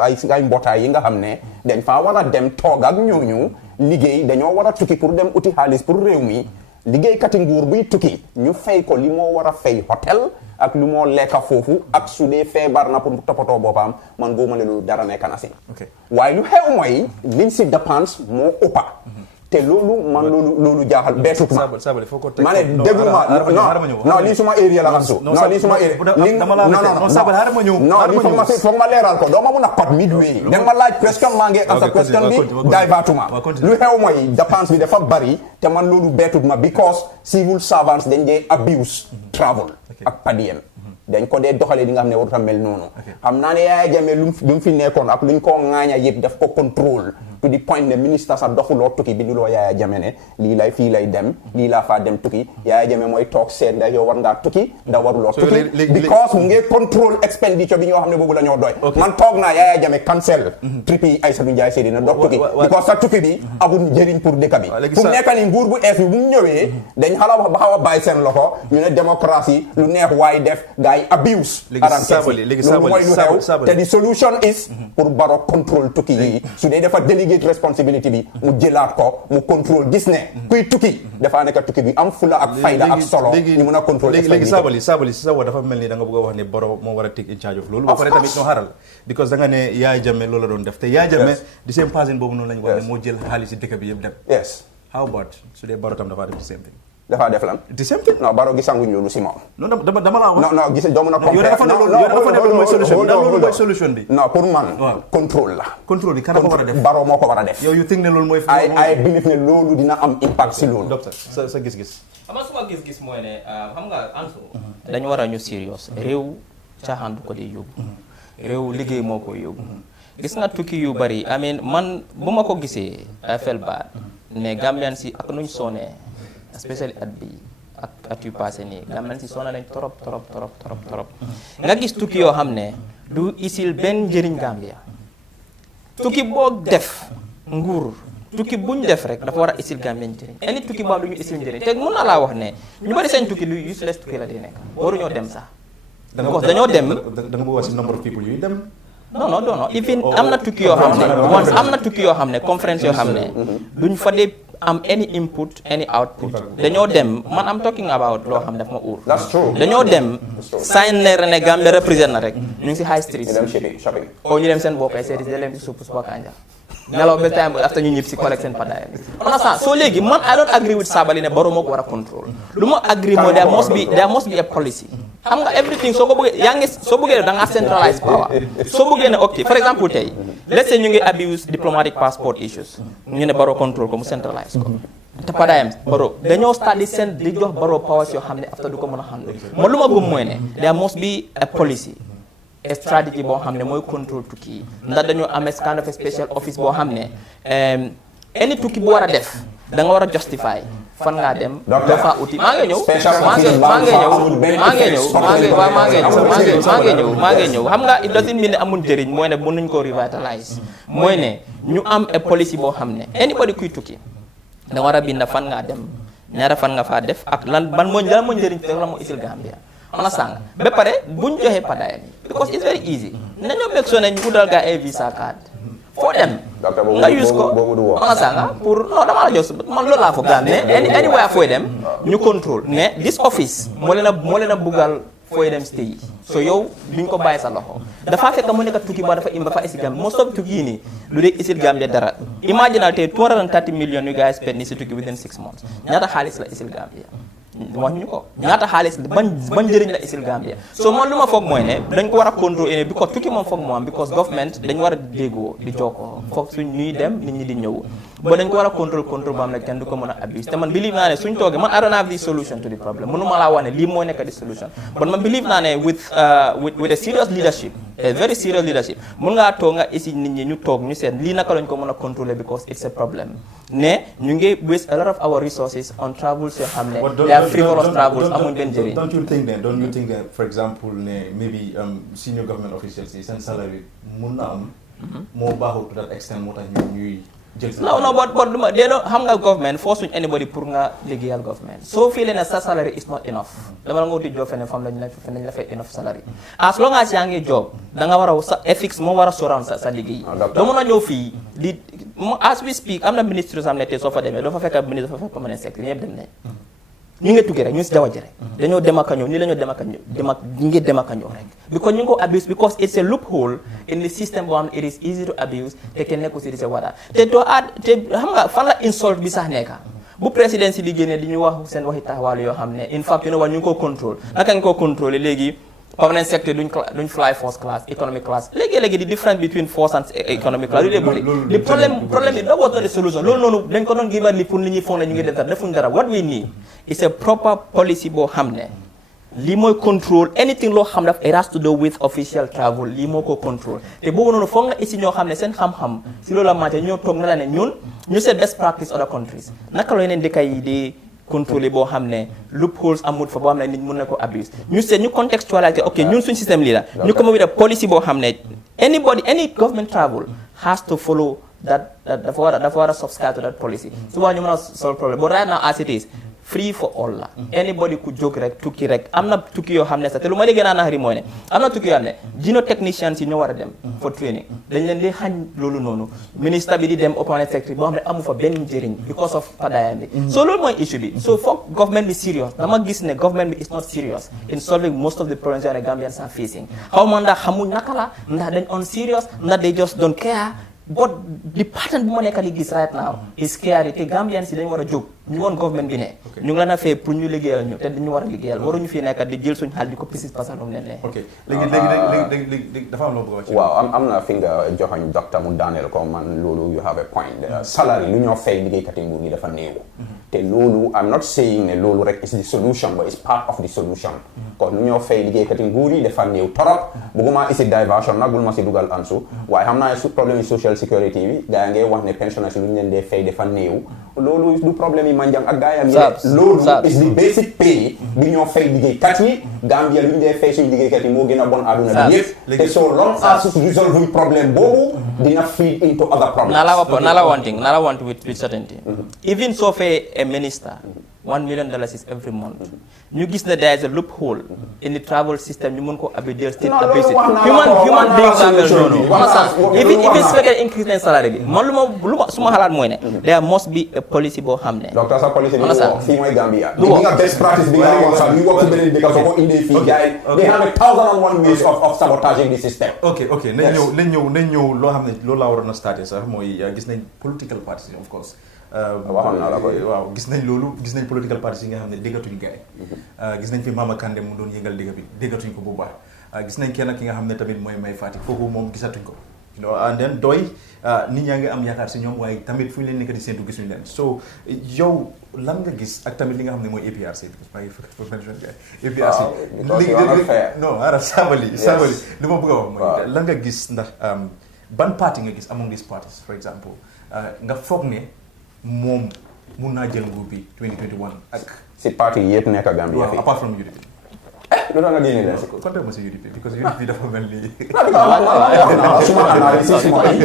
ay mbootaay yi nga xam ne dañ faa war a dem toog ak ñooñu liggéey dañoo war a tukki pour dem uti xaalis pour réew mi liggéeykati nguur buy tukki ñu fay ko li moo war a fay hôtel ak lu moo lekka foofu ak su dee feebar na pour toppatoo boppam man góoma ne lu dara nekk na si waaye lu xew mooy liñ si dépense moo ëppa te loolu man loolu jaaxal beetut ma ne déglu ma non lii suma area la ansu non lii suma area non lii foog ma leeral ko doo ma mun a code midway da nga ma laaj question maa ngi answer question bi daay baatuma lu xew mooy dépense bi dafa bari te man loolu beetut ma because civil servants dañ dee abuse travel ak per diem dañ ko dee doxalee di nga xam ne warut a mel noonu xam naa ne Yaya Jammeh lu mu fi nekkoon ak luñ ko ŋaaña yëpp daf ko contrôle to the point ne ministre sax doxuloo tukki bi duloo Yaya Jammeh ne lii lay fii lay dem lii laa faa dem tukki Yaya Jammeh mooy toog seet ndax yow war ngaa tukki ndax waruloo tukki because mu ngi contrôle expenditure bi ñoo xam ne boobu la ñoo doy man toog naa Yaya Jammeh cancel trip yi Aïssatou Ndiaye Seydi na doog tukki because sa tukki bi amul njëriñ pour dëkk bi fu mu nekk ni nguur bu ees bi bu mu ñëwee dañ xaw a bàyyi seen loxo ñu ne démocratie lu neex waay def gars yi abuse loolu mooy lu xew te the solution is pour Barrow contrôle tukki yi su dee dafa delegate responsibility bi mu jëlaat ko mu contrôle gis ne kuy tukki dafa nekk tukki bi am fula ak fayda ak solo ñu mën a contrôle léegi Sabally si sa wax dafa mel ni da nga bëgg a wax ne Barrow moo war a take in charge of loolu ba pare tamit ñoo xaral because da nga ne Yaya Jammeh loolu la doon def te Yaya Jammeh di seen passing boobu noonu lañ wax ne moo jël xaalis si dëkk bi yëpp dem how about su dee Barrow tam dafa def the same thing dafa def lan the same thing non Barrow gisanguñ loolu si moom non dama la wax non gis doo mën a mooy solution bi non pour man contrôle la contrôle bi kan ko war a def Barrow moo ko war a def yow you think ne loolu mooy ay believe ne loolu dina am impact si loolu docteur sa gis-gis ama suma gis-gis mooy ne xam nga ansu dañu war a ñu serious réew caaxaan du ko dee yóbbu réew liggéey moo koy yóbbu gis nga tukki yu bari I mean man bu ma ko gisee I feel bad ne Gambian si ak nuñ sonee especially at bi ak at yu passé nii Gambian si sona nañ trop nga gis tukki yoo xam ne du isil benn njëriñ Gambia tukki boo def nguur tukki buñ def rek dafa war a isil Gambia njëriñ any tukki boo xam du ñu isil njëriñ te mun naa laa wax ne ñu bari seen tukki lu useless tukki la di nekk waruñoo dem sax dañoo dem da nga bëgg wax si number of people yuy dem non even am na tukki yoo xam ne once am na tukki yoo xam ne conférence yoo xam ne duñ fa dee am any input any output dañoo dem man am talking about loo xam ne daf ma uur dañoo dem sign ne Gambia represent na rek ñu ngi si high street o ñu dem seen boppay service da leen di supp suba kanja nelaw ba time after ñu ñib si collect seen padaaya understand so léegi man I don't agree with Sabally ne Barrow moo ko war a control lu ma agree mooy there must be a policy xam nga everything soo ko bëggee soo bëggee da nga centralize power soo bëggee ne ok for example tey let's say ñu ngi abuse diplomatic passport issues ñu ne Barrow control ko mu centralize ko te padayam Barrow dañoo start di seen di jox Barrow powers yoo xam ne after du ko mën a handle man lu ma gëm mooy ne there must be a policy a strategy boo xam ne mooy control tukki yi ndax dañoo amee kind of a special office boo xam ne any tukki bu war a def da nga war a justify fan ngaa dem dafa uti maa ngi ñëw xam nga it doesn't mean ne amul njëriñ mooy ne mënuñ koo revitalise mooy ne ñu am a policy boo xam ne anybody kuy tukki da war a bind fan ngaa dem ñaara fan nga faa def ak lan mooy njëriñ te la moo isil Gambia on a sang ba pare buñ joxee padaya bi because it's very easy nañoo meg soo ne ñu uddal gaa ay visa card foo dem nga use ko on a sang pour non dama la jox man loolu laa foog daal ne anywhere fooy dem ñu contrôle ne this office moo leen a buggal fooy dem stay so yow duñ ko bàyyi sa loxo dafa fekk mu nekk tukki ba dafa imba fa isil Gambia most of tukki yi nii lu dee isil Gambia dara imagine tey 230 million you guys spend ni si tukki within 6 months ñaata xaalis la isil Gambia wax ñu ko ñaata xaalis ban njëriñ la isil Gambia so man lu ma foog mooy ne dañ ko war a contrôler because tukki moom foog moom because government dañ war a déggoo di jokkoo foog suñ ñuy dem nit ñi di ñëw ba dañ ko war a contrôle boo xam ne kenn du ko mën a abuse te man believe naa ne suñ toogee man I don't have the solution to the problem mënuma laa wax ne lii moo nekk di solution but man believe naa ne with a serious leadership a very serious leadership mën ngaa toog nga isi nit ñi ñu toog ñu seet lii naka lañ ko mën a contrôler because it's a problem ne ñu ngi waste a lot of our resources on travels yoo xam ne they are frivolous travels amuñ benn njëriñ. Don't you think that for example ne maybe senior government officials yi seen salary mun na am moo baaxul to that extent moo tax ñuy no but they don't xam nga government forcing anybody pour nga liggéeyal government so feel ne sa salary is not enough dama la nga wuti job feneen fam lañ la fay enough salary as long as yaa ngi job da nga war a sa ethics moo war a surround sa liggéey doo mën a ñëw fii di as we speak am na ministre sam ne te soo fa demee doo fa fekk ministre fa fekk permanent secretary ñëpp dem nañ ñu ngi tukki rek ñu si jawa ji rek dañoo dem ak a ñëw nii la ñoo dem ak a ñëw ñu ngi dem ak a ñëw rek because ñu ngi ko abuse because it's a loophole in the system boo xam ne it is easy to abuse te kenn nekku si di sa wada te doo te xam nga fan la insult bi sax nekka bu président si di génne di ñu wax seen waxi taxawaalu yoo xam ne in fact you know what ñu ngi ko contrôle naka nga ko contrôler léegi permanent sector duñ fly first class economic class léegi the difference between first and economic class lu dee bëri the problème that was not the solution loolu noonu dañ ko doon gimal li pour nit ñi foog ne ñu ngi def dara defuñ dara what we need is a proper policy boo xam ne lii mooy control anything loo xam daf it has to do with official travel lii moo ko control te boobu noonu foog nga isi ñoo xam ne seen xam-xam si loolu la matière ñoo toog na la ne ñun ñu seet best practice other countries naka la yeneen dëkk yi di contrôler boo xam ne loopholes amul fa boo xam ne nit mën na ko abuse ñu seet ñu contextualiser ok ñun suñ système lii la ñu come up with a policy boo xam ne any government travel has to follow that dafa war a subscribe to that policy suba ñu mën a solve problem but right now as it is free for all la anybody ku jóg rek tukki rek am na tukki yoo xam ne sax te lu ma di gën a naxari mooy ne am na tukki yoo xam ne gino technicians yi ñoo war a dem for training dañ leen di xañ loolu noonu ministre bi di dem permanent secretary boo xam ne amu fa benn njëriñ because of padayam bi so loolu mooy issue bi so foog government bi serious dama gis ne government bi is not serious in solving most of the problems that the Gambians are facing xaw ma ndax xamuñ naka la ndax dañ on serious ndax they just don't care but the pattern bu ma nekk li gis right now is scary te Gambians yi dañu war a jóg ñu woon government bi ne ñu ngi la na fee pour ñu liggéeyal ñu te dañu war a liggéeyal waruñu fii nekk di jël suñu xaalis di ko pisis pasalum leen ne ok léegi dafa am loo bëgg a wax waaw am na fi nga joxañ docteur mu daaneel ko man loolu you have a point salary lu ñoo fay liggéeykat yi nguur yi dafa néew te loolu I'm not saying ne loolu rek is the solution but it's part of the solution kon lu ñoo fay liggéeykat yi nguur yi dafa néew torop bëgguma isi diversion nag bul ma si dugal ansu waaye xam naa problème yi social security bi gaa ngay wax ne pensionnaires yi lu ñu leen dee fay dafa néew loolu du problème yi manjang ak gaayam yi loolu is the basic pay bi ñoo fay liggéeykat yi Gambia lu ñu dee fay suñu liggéeykat yi moo gën a bon àdduna bi yëpp te so long as resolve problème boobu dina feed into other problems nala want with certainty even so fay a minister $1 million is every month ñu gis ne there is a loophole in the travel system ñu mën ko abusé state abuse human beings are noonu even it's fekkee increase nañ salary bi man lu ma suma xalaat mooy ne there must be a policy boo xam ne docteur sa policy bi fii mooy Gambia bi nga best practice bi nga wax sax ñu wax ci beneen dëkk soo ko indee fii gars yi they have 1001 ways of sabotaging the system ok nañ ñëw loo xam ne loolu laa waroon a starté sax mooy gis nañ political parties of course waxoon naa la ko waaw gis nañ loolu gis nañ political parties yi nga xam ne déggatuñ gaay gis nañ fi Mama Kandeh mu doon yëngal dégg bi déggatuñ ko bu baax gis nañ kenn ki nga xam ne tamit mooy May Fati kooku moom gisatuñ ko and then doy nit ñaa ngi am yaakaar si ñoom waaye tamit fu ñu leen nekk di séntu gisuñu leen so yow lan nga gis ak tamit li nga xam ne mooy APRC APRC non ara sabali lu ma bëgg a wax mooy lan nga gis ndax ban parti nga gis among these parties for example nga foog ne moom mun naa jël nguur bi 2021 ak si parti yëpp nekk Gambia fii apart from UDP lu tax nga génne leen si kontaan ma si UDP because UDP dafa mel ni suma analysis mooy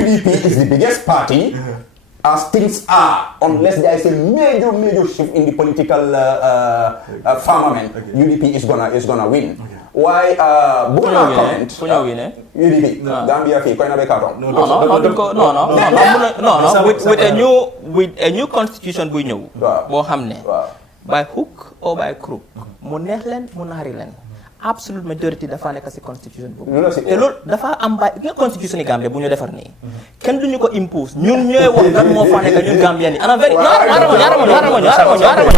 UDP is the biggest party as things are, unless there is a major shift in the political firmament, UDP is gonna win. Why? UDP, Gambia fee, koy na be katon. No. With a new constitution bu ñëw. Boo xam ne. By hook or by crook. Mu neex leen mu naari leen. Absolute majority dafa nekk ci constitution boobu te loolu dafa am ba nga constitution yi Gambia bu ñu defar nii kenn duñu ko impose ñun ñooy wax lan moo fa nekk ñun Gambien yi ana very ñaarama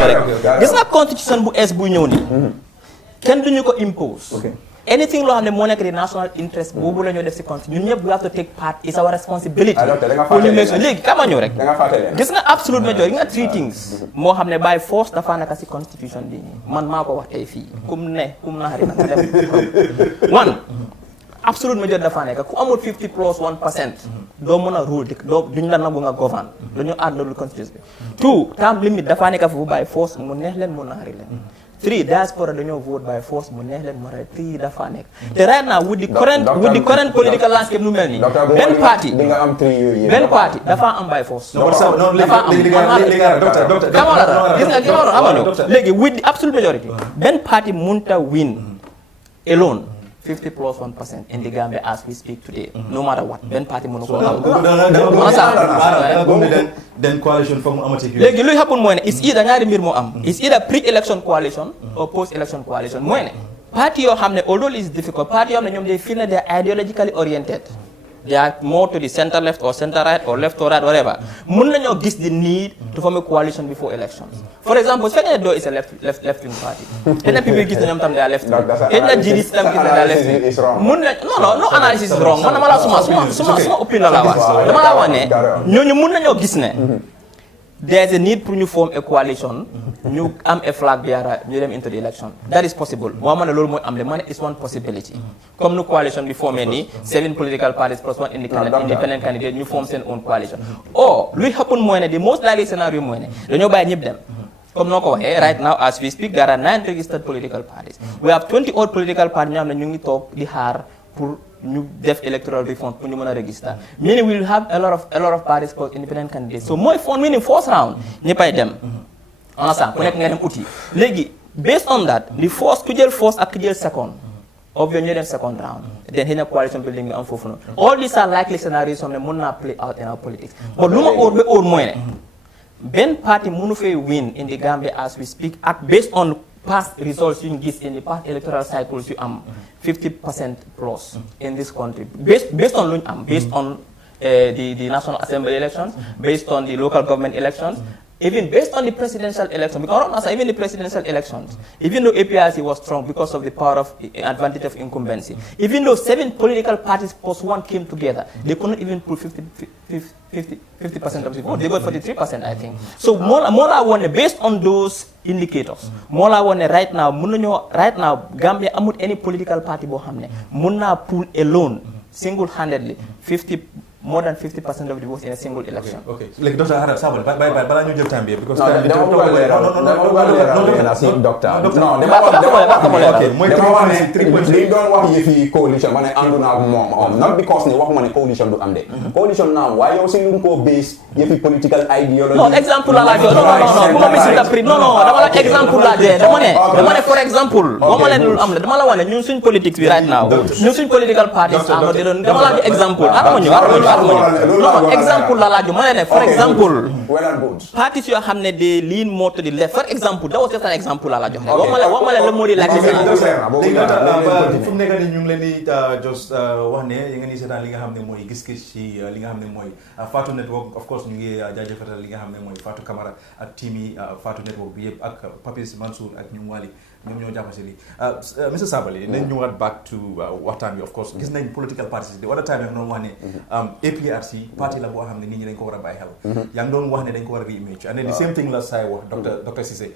rek gis nga constitution bu es bu ñëw nii kenn duñu ko impose anything loo xam ne moo nekk di national interest boobu la ñoo def ci constitution ñun ñëpp we have to take part is our responsibility pour ñu make léegi kama ñëw rek gis nga absolute majority nga three things moo xam ne by force dafa nekk ci constitution bi man maa ko wax tey fii kum naari naka dem one absolute majority dafa nekk ku amul 50 plus 1% doo mën a rule dik doo duñ la nangu nga govern dañu add na lu constitution bi two term limit dafa nekk foofu by force mu neex leen mu naari leen 3 diaspora dañoo vote by force mu neex leen mu rey 3 dafa nekk te right now with the current political landscape nu mel nii benn party dafa am by force léegi with the absolute majority benn party munta win alone 50 plus 1% in the Gambia as we speak today. No matter what, Ben party mënu ko am. Then coalition from amati. Léegi luy happen mooy ne is either ñaari mbir moo am. Is either pre-election coalition or post-election coalition mooy ne party yoo xam ne although it is difficult party yoo xam ne ñoom they feel ne they are ideologically oriented. They are more to the center left or center right or left or right, whatever. Mun nañoo gis the need to form a coalition before elections. For example, su fekkee ne doo is a left wing party. Xëy people gis na ñoom tam they are left wing. Xëy na GDC tam gis na they are left wing. Mun na no analysis is wrong. Man dama la suma opinion la wax. Dama la wax ne ñooñu mun nañoo gis ne there is a need pour ñu form a coalition ñu am a flag bearer ñu dem into the election. That is possible. Moo ma ne loolu mooy am le man is one possibility. Comme nu coalition bi formé nii 7 political parties plus 1 independent candidate ñu form seen own coalition. Or luy happen mooy ne the most likely scenario mooy ne dañoo bàyyi ñëpp dem. Comme noo ko waxee right now as we speak there are 9 registered political parties. We have 20 odd political parties ñoo xam ne ñu ngi toog di xaar pour ñu def electoral reform pour ñu mën a register. Meaning we will have a lot of parties called independent candidates. So mooy form meaning first round ñëppay dem. Understand ku nekk nga dem uti léegi based on that the first ku jël first ak ku jël second obviously ñu dem second round then xëy na coalition building bi am foofu noonu all these are likely scenarios xam ne mën naa play out in our politics but lu ma óor ba óor mooy ne benn party mënu fay win in the Gambia as we speak ak based on past results yu ñu gis in the past electoral cycles yu am 50% plus in this country based on lu ñu am based on the National Assembly elections based on the local government elections even based on the presidential election, because even the presidential elections, even though APRC was strong because of the power of advantage of incumbency, even though 7 political parties plus 1 came together, they could not even pull 50% of the vote. They got 43%, I think. So more I want based on those indicators, more I want right now, Gambia amut any political party bohamne, munna pull alone, single-handedly, more than 50% of the votes in a single election. Okay. Like Dr. Harab Sabal, bala ñu jël time bi because doctor. Li doon wax yëfi coalition ma ne àndu naa ak moom not because ne waxuma ne coalition du am de. Coalition now waaye yow si lu ko base yëfi political ideology. Non exemple la jox non misinterpréter non dama la exemple la de dama ne for example boo ma leen lu am la dama la wane ñun suñ politique bi right now ñun suñ political parties am dama la exemple non exemple la laaju ma ne for example well and good parties yoo xam ne de lean more to the left for example that was just an example la jox rek wax ma la moo di laaj léegi fu mu nekk nii ñu ngi leen di just wax ne yi nga ni seetaan li nga xam ne mooy gis-gis ci li nga xam ne mooy Fatou Network of course ñu ngi jaajëfatal li nga xam ne mooy Fatou Camara ak team yi Fatou Network bi yëpp ak Papis Mansour ak ñoom Wali ñoom ñoo jàpp si lii Mr Sabally nañ ñëwaat back to waxtaan bi of course gis nañ political parties the other time yaa ngi doon wax ne APRC parti la boo xam ne nit ñi dañ ko war a bàyyi xel yaa ngi doon wax ne dañ ko war a re-image and then the same thing la saay wax docteur Cissé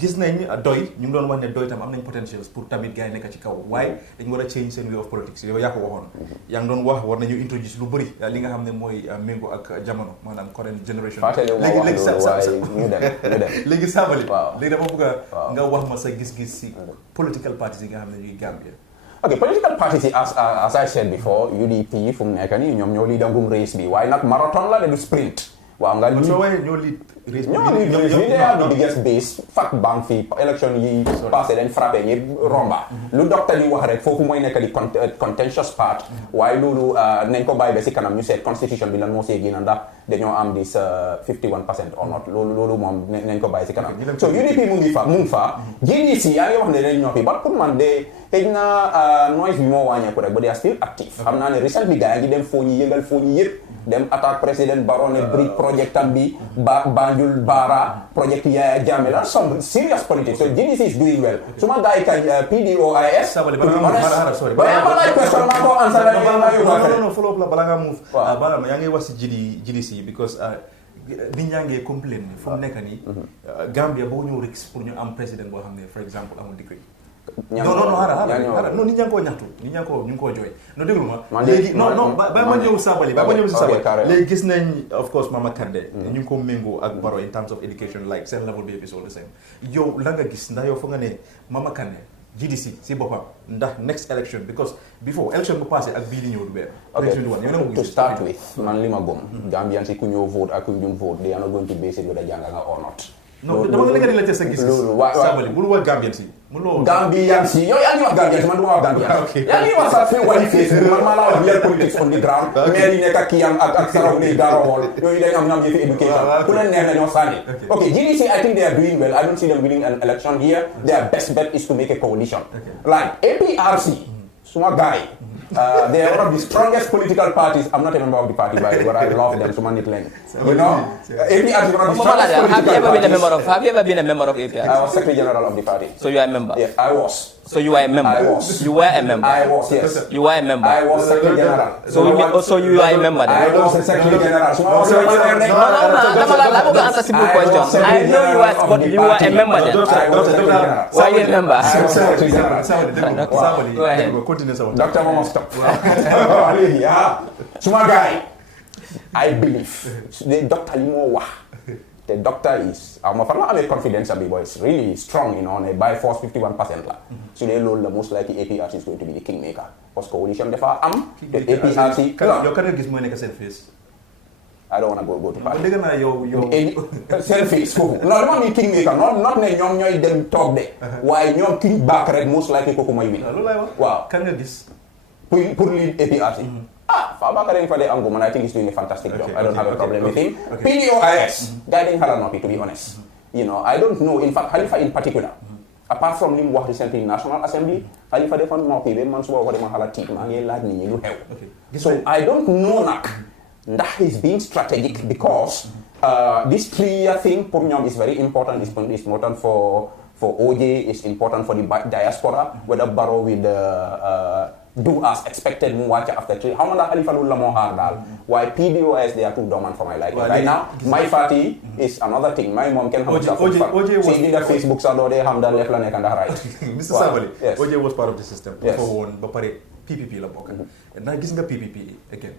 gis nañ doy ñu ngi doon wax ne doy tam am nañ potentials pour tamit gars yi nekk ci kaw waaye dañ war a change seen way of politics yow yaa ko waxoon yaa ngi doon wax war nañu introduce lu bëri li nga xam ne mooy méngoo ak jamono maanaam current generation léegi Sabally léegi dafa bëgg a nga wax ma sa gis si political parties yi nga xam ne ñuy Gambia. Okay, political parties as I said before UDP fu mu nekk nii ñoom ñoo lead ngum race bi waaye nag marathon la de du sprint. waaw nga soo waaye ñoo lead race bi they are the biggest base fact bank fii élection yi passé dañ frappé ñëpp romba lu docteur yi wax rek foofu mooy nekk di contentious part waaye loolu nañ ko bàyyi ba si kanam ñu seet constitution bi lan moo see génn ndax dañoo am this 51% or not loolu moom nañ ko bàyyi si kanam so UDP mu ngi fa GDC yaa ngi wax ne dañ ñoppi ba pour man de xëy na noise bi moo wàññeeku rek ba they are still active xam naa ne recent bi gars yi ngi dem foo ñi yëngal foo ñi yëpp dem attaque président Barrow ne brique project am bi Banjul Bara project Yaya Jammeh la some serious politics so GDC is doing well suma gars yi kañ PDOIS follow up la bala nga move bala yaa ngi wax si GDC because nit ñaa ngi complain fu mu nekk nii Gambia boo ñëw rek pour ñu am président boo xam ne for exemple amul degree non nit ñaa ngi koo ñaxtu nit ñaa ngi koo ñu ngi koo jooy non déglu ma léegi non ba ma ñëw Sabally léegi gis nañ of course Mama Kandeh ñu ngi ko méngoo ak Barrow in terms of education like seen level bi is all the same yow la nga gis ndax yow fa nga ne Mama Kandeh GDC si boppam ndax next election because before election bu passé ak bii di ñëw du benn to start with man li ma gëm Gambian si ku ñëw vote ak ku ñu vote they are not going to base it whether jàng nga or not non dama nga di la test sa gis Sabally bul wax Gambian si Gambian si yow yaa ngi wax Gambian si man du ma wax Gambian yaa ngi wax sax fi wali Facebook man maa la wax real politics on the ground maire yi nekk ak kiyam ak saraw ni garawol yooyu dañ am ñoom yëfi education ku leen neex na ñoo sànni okay GDC I think they are doing well I don't see them winning an election here their best bet is to make a coalition like APRC suma guy they are one of the strongest political parties. I'm not a member of the party, by the way, but I love them. So many things. You know, APRC is one of the strongest political parties. Have you ever been a member of APRC? I was Secretary General of the party. So you are a member? Yeah, I was. So you are a member? I was. You were a member? I was, yes. You were a member? I was Secretary General. So you are a member then? I was Secretary General. So answer simple question. I know you are a member then. So are you a member? I was Secretary General. Go ahead. Dr. Mama, stop. Yeah. Suma guy, I believe the doctor Limo the doctor is I'm a confidence but it's really strong, you know, by force 51% la. So they know the most likely APRC is going to be the kingmaker. Because coalition the APRC. Your career gives money self-face. I don't want to go to party. Self-face. No, I don't mean kingmaker. Not na ñom ñoy dem talk de. Why ñom king back red most likely ko may win. Wow. Can you gis pour lead APRC. Fabakary for the Angoman, I think he's doing a fantastic job. I don't have a problem with him. PDOIS, guiding Haranopi, to be honest. You know, I don't know. In fact, Halifa in particular, apart from him work recently in National Assembly, Halifa they found more people, man, so what they want to teach, so I don't know that he's being strategic because this 3-year thing, for me, is very important. It's important for OJ, it's important for the diaspora, whether Barrow with do as expected after 3. How many Halifa Lula Mohar why PDOS they are too dormant for my liking. Right now, my party is another thing. My mom can have OJ see the Facebook side they have the left and the right. Mr. Sabally, yes. OJ was part of the system. Yes. Before one, but PPP la bokk. And now gis nga PPP again.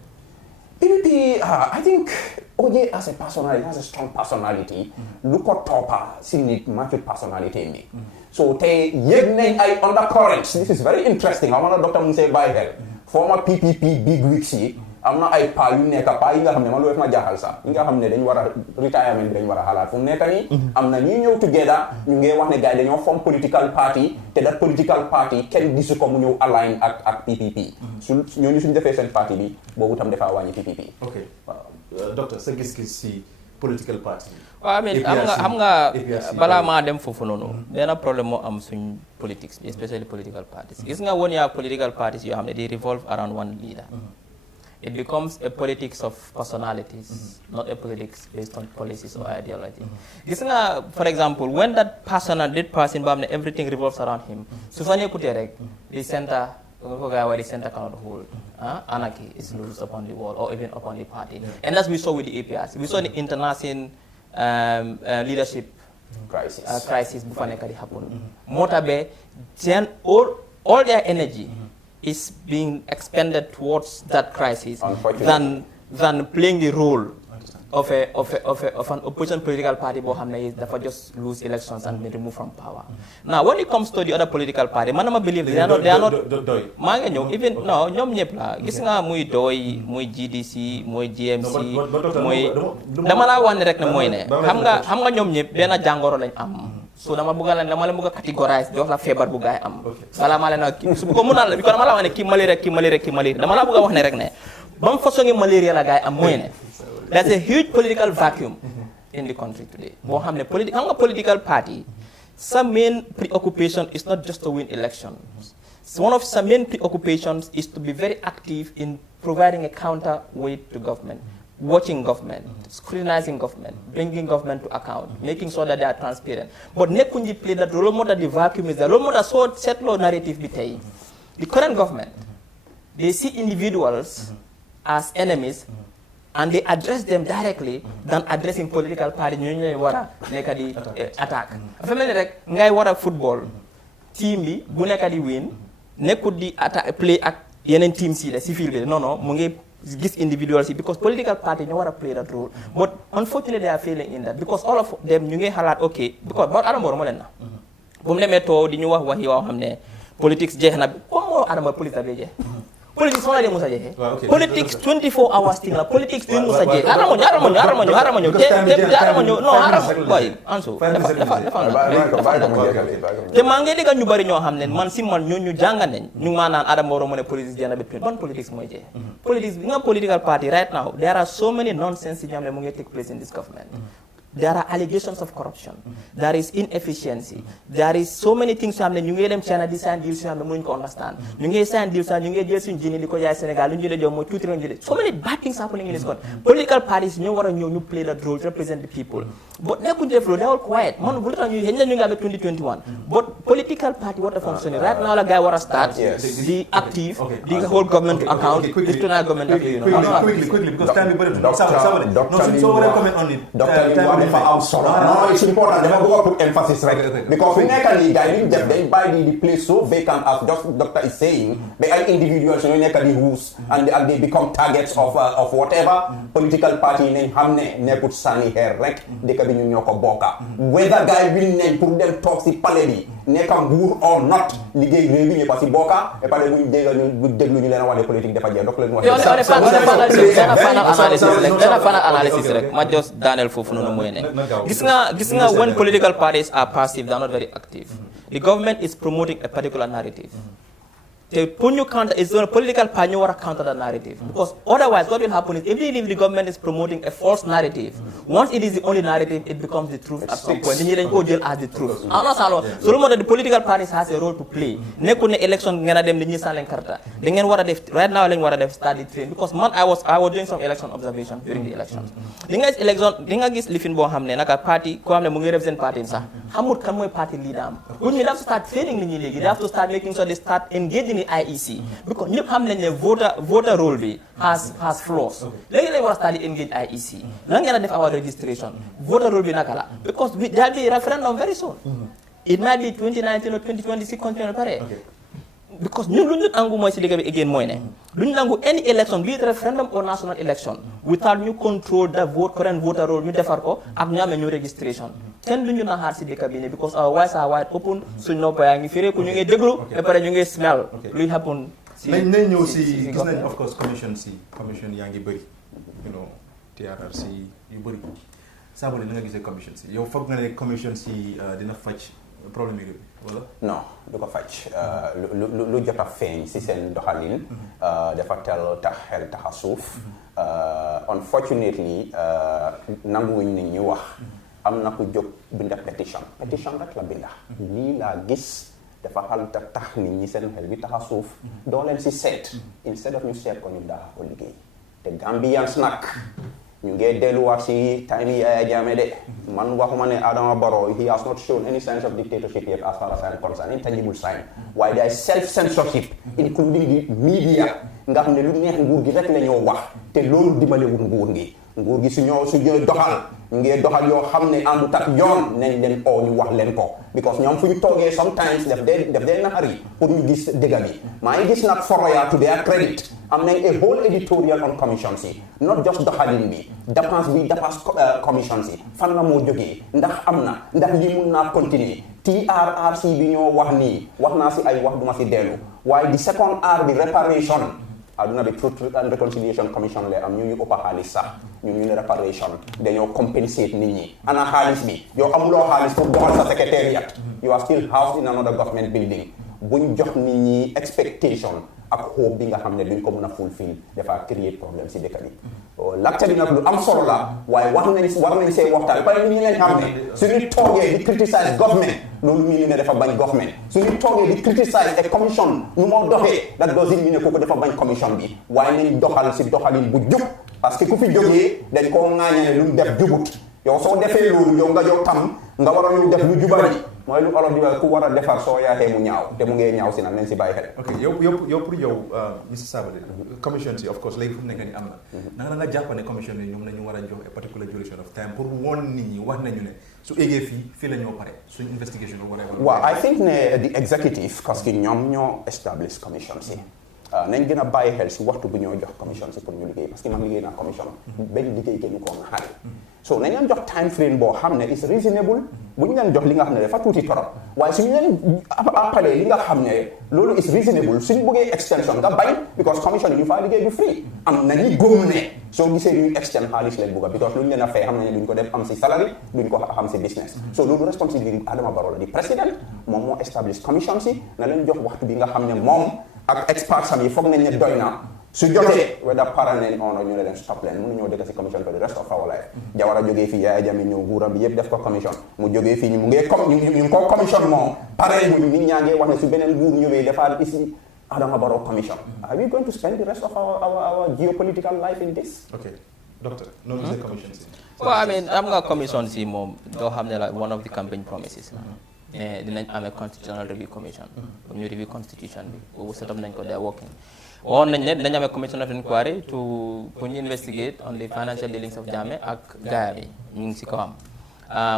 PPP, I think OJ as a personality has a strong personality. Look at Topa, seeing it match with personality in me. So they yeg undercurrents. This is very interesting. I want Dr. Muse by former PPP big wixy am na ay pa yu nekk pa yi nga xam ne man loolu ma jaaxal sax yi nga xam ne dañ war a retirement bi dañ war a xalaat fu mu nekk nii am na ñuy ñëw together ñu ngi wax ne gars yi dañoo form political party te that political party kenn gisu ko mu ñëw align ak PPP ñooñu suñ defee seen party bi boobu tam dafaa wàññi PPP. ok waaw docteur sa gis-gis si political party. waaw mais xam nga balaa maa dem foofu noonu benn problème moo am suñ politics especially political parties gis nga woon yaa political parties yoo xam ne they revolve around one leader. It becomes a politics of personalities, not a politics based on policies or ideology. Gis nga, for example, when that person, everything revolves around him. Sufane kuterek, the center cannot hold. Anarchy is loose upon the world or even upon the party. And that's what we saw with the APRs. We saw the international leadership crisis before it happened. Motabe, then all their energy is being expended towards that crisis than playing the role of an opposition political party that just lose elections and be removed from power. Now, when it comes to the other political party, man, I believe they are not. Even no, ñom ñep la. Gis nga muy doy, muy GDC, muy GMC, muy. Dama la wan rek ne moy ne. Xam nga ñom ñep bena jangoro lañ am. So dama leen bëgg a catégoriser jox la feebar bu gaay am bala maa leen a su ko mënal la bi ko dama la wax ne kii malaria dama la bëgg a wax ne rek ne bam façon ngi malaria la gaay am mooy ne there's a huge political vacuum in the country today boo xam ne xam nga political party sa main preoccupation is not just to win elections. So one of sa main preoccupations is to be very active in providing a counterweight to government, watching government, scrutinizing government, bringing government to account, making sure that they are transparent. But nekunji play that role model the vacuum is the role model so set law narrative bitay. The current government, they see individuals as enemies and they address them directly than addressing political party ñu wara nekk di attack. Dafa mel ni rek ngay wara football team bi bu nekk di win nekkul di attack play ak yeneen team si la si field bi non mu ngi gis individuals because political party ñu war a play that role but unfortunately they are failing in that because all of them ñu ngi xalaat okay because ba Adama Barrow moo leen na bu mu demee too di ñu wax wax yoo xam ne politics jeex na comme moo Adama politique la jeex politics wala de musa jeex politics 24 hours thing la politics du musa jeex Adama ñu non boy anso te maa ngi dégg ñu bari ñoo xam ne man si man ñu jànga nañ ñu ngi naan Adama Barrow mu ne politics jeex na ba ban politics mooy jeex politics bi nga political party right now there are so many nonsense yi xam ne mu ngi take place in this government. There are allegations of corruption. There is inefficiency. There is so many things you ngi dem China di sign deals you mënuñ ko understand. Ñu ngi sign deals ñu ngi jël suñu jini di ko jaay Sénégal lu ñu jëlee jox mooy tuuti lañu jëlee. So many bad things happening in this country. Political parties ñoo war a ñëw ñu play that role to represent the people. But nekkuñ def loolu they all quiet. Man bu tax ñu xëy na ñu ngi amee 2021. But political party what a function right now la guy war a start di active di hold government to account di tonight government quickly because time bi bëri dafa am solo non it's important dafa bëgg a put emphasis rek because fi nekk nii gars yi ñu def day bàyyi the place so vacant as just doctor is saying they are individuals ñoo nekk di who's and they become targets of whatever political party nañ xam ne nekkut sànni xeer rek dëkk bi ñu ñoo ko bokka whether gars yi will nañ pour dem toog si palais bi nekk nguur or not liggéey réew mi ñëpp si bokka et pare buñ déglu ñu leen a wax ne politique dafa jeex donc leen wax final analysis rek ma just daaneel foofu noonu mooy ne gis nga when political parties are passive, they are not very active. The government is promoting a particular narrative. The political party will counter the narrative. Because otherwise, what will happen is, even if the government is promoting a false narrative, once it is the only narrative, it becomes the truth at some point. Then you go jail as the truth. So the political parties has a role to play. Nekune election ngena dem ni salen karta. Dengan wara def right now len wara def study train because man I was doing some election observation during the elections. Dinga gis lifin bo xamne naka party ko xamne mu ngi represent party sax. Xamut kan moy party leader am. When you have to start training ni legi, they have to start making sure they start engaging in IEC because ñëpp xam nañ ne voter role bi has flaws. Léegi lañ war a start engage IEC. Lan ngeen a def our registration. Voter role bi naka la because there will be a referendum very soon. It might be 2019 or 2026 continue pare. Because ñun lu ñu nangu mooy si liggéey bi again mooy ne lu ñu nangu any election be it referendum or national election without ñu control the current voter roll ñu defar ko ak ñu amee ñu registration kenn lu ñu naxaar si dëkk bi ne because our eyes are wide open suñ nopp yaa ngi firee ku ñu ngi déglu ba pare ñu ngi smell luy happen nañ ñëw si gis nañ of course commission yaa ngi bëri you know TRRC yu bëri Sabally na nga gisee commission si yow foog nga ne commission si dina faj problème yi wala non du ko faj lu jot a feeñ si seen doxalin dafa teel tax xel tax a suuf unfortunately nanguwuñ nit ñi wax am na ku jóg binda pétition rek la binda lii laa gis dafa xalta tax nit ñi seen xel bi tax a suuf doo leen si seet instead of ñu seet ko ñu daa ko liggéey te Gambians nag ñu ngee delluwaat si time yi Yaya Jammeh de man waxuma ne Adama Barrow he has not shown any signs of dictatorship yet as far as I'm concerned, intangible sign waaye there is self-censorship including the media nga xam ne lu neex nguur gi rek la ñoo wax te loolu dimbalewul nguur gi su ñooy doxal ngee doxal yoo xam ne àndut ak yoon nañ leen oo ñu wax leen ko because ñoom fu ñu toogee sometimes def dee naxari pour ñu gis dëgg bi maa ngi gis nag Foroyaa to their credit am nañ a whole editorial on commission si not just doxalin bi dépense commission si fan la moo jógee ndax am na ndax li mun naa continuer TRRC bi ñoo wax nii wax naa si ay wax duma si dellu waaye di second R bi réparation aduna bi Truth and Reconciliation Commission le am ñu ëpp xaalis sax ñu ne réparation dañoo compensate nit ñi ana xaalis bi yow amuloo xaalis pour doxal sa secrétariat you are still housed in another government building buñ jox nit ñi expectation ak hope bi nga xam ne duñ ko mën a fulfill dafa create problème si dëkk bi laajte bi nag lu am solo la waaye war nañ see waxtaan parce que ñu leen xam ne suñu toogee di criticize government loolu ñu ne dafa bañ government suñu toogee di criticize a commission nu moo doxee that doesn't mean ne kooku dafa bañ commission bi waaye nañ doxal si doxalin bu jub parce que ku fi jógee dañ koo ŋaañane lu mu def jubut yow soo defee loolu yow nga jow tam nga waroon ñu def lu jubali mooy lu olof di wax ku war a defar soo yaatee mu ñaaw te mu ngee ñaaw si nag nañ si bàyyi xel. ok yow pour yow Mr Sabally commission si of course léegi fu mu nekk nii am na nga jàpp ne commission yi ñoom la ñu war a jox a particular duration of time pour woon nit ñi wax nañu ne su eggee fii la ñoo pare suñ investigation bi waaw I think ne the executive parce que ñoom ñoo establish commission si nañ gën a bàyyi xel si waxtu bu ñoo jox commission si pour ñu liggéey parce que man liggéey naa commission benn liggéey kenn ko nga xaari so nañ leen jox time frame boo xam ne is reasonable bu ñu leen jox li nga xam ne dafa tuuti torop waaye suñu leen appalee li nga xam ne loolu is reasonable suñu bëggee extension nga bañ because commission yi ñu faa liggéey du free am na ñi góom ne soo gisee ñu extend xaalis leen bëgga because lu ñu leen a fay xam nañu duñ ko def am si salary duñ ko xam si business so loolu responsibility Adama Barrow la di président moom moo establish commission si na leen jox waxtu bi nga xam ne moom ak experts am yi foog nañ ne doy na su jotee whether paral leen on ñu ne leen stop leen mënu ñoo dëkk si commission for the rest of our life Jawara jógee fii Yaya Jammeh ñëw nguuram bi yëpp def ko commission mu jógee fii mu ngee ñu ngi ko commission moom pare mu nit ñaa ngee wax ne su beneen nguur ñëwee defaat ici Adama Barrow commission are we going to spend the rest of our geopolitical life in this? ok docteur no gisee commission si well I mean am nga commission si moom doo xam ne la one of the campaign promises la dinañ amee constitutional review commission comme ñu review constitution bi boobu set up nañ ko they working woon nañ ne dinañ amee commission of inquiry pour ñu investigate on the financial dealings of Jammeh ak gaaya bi ñu ngi si ko am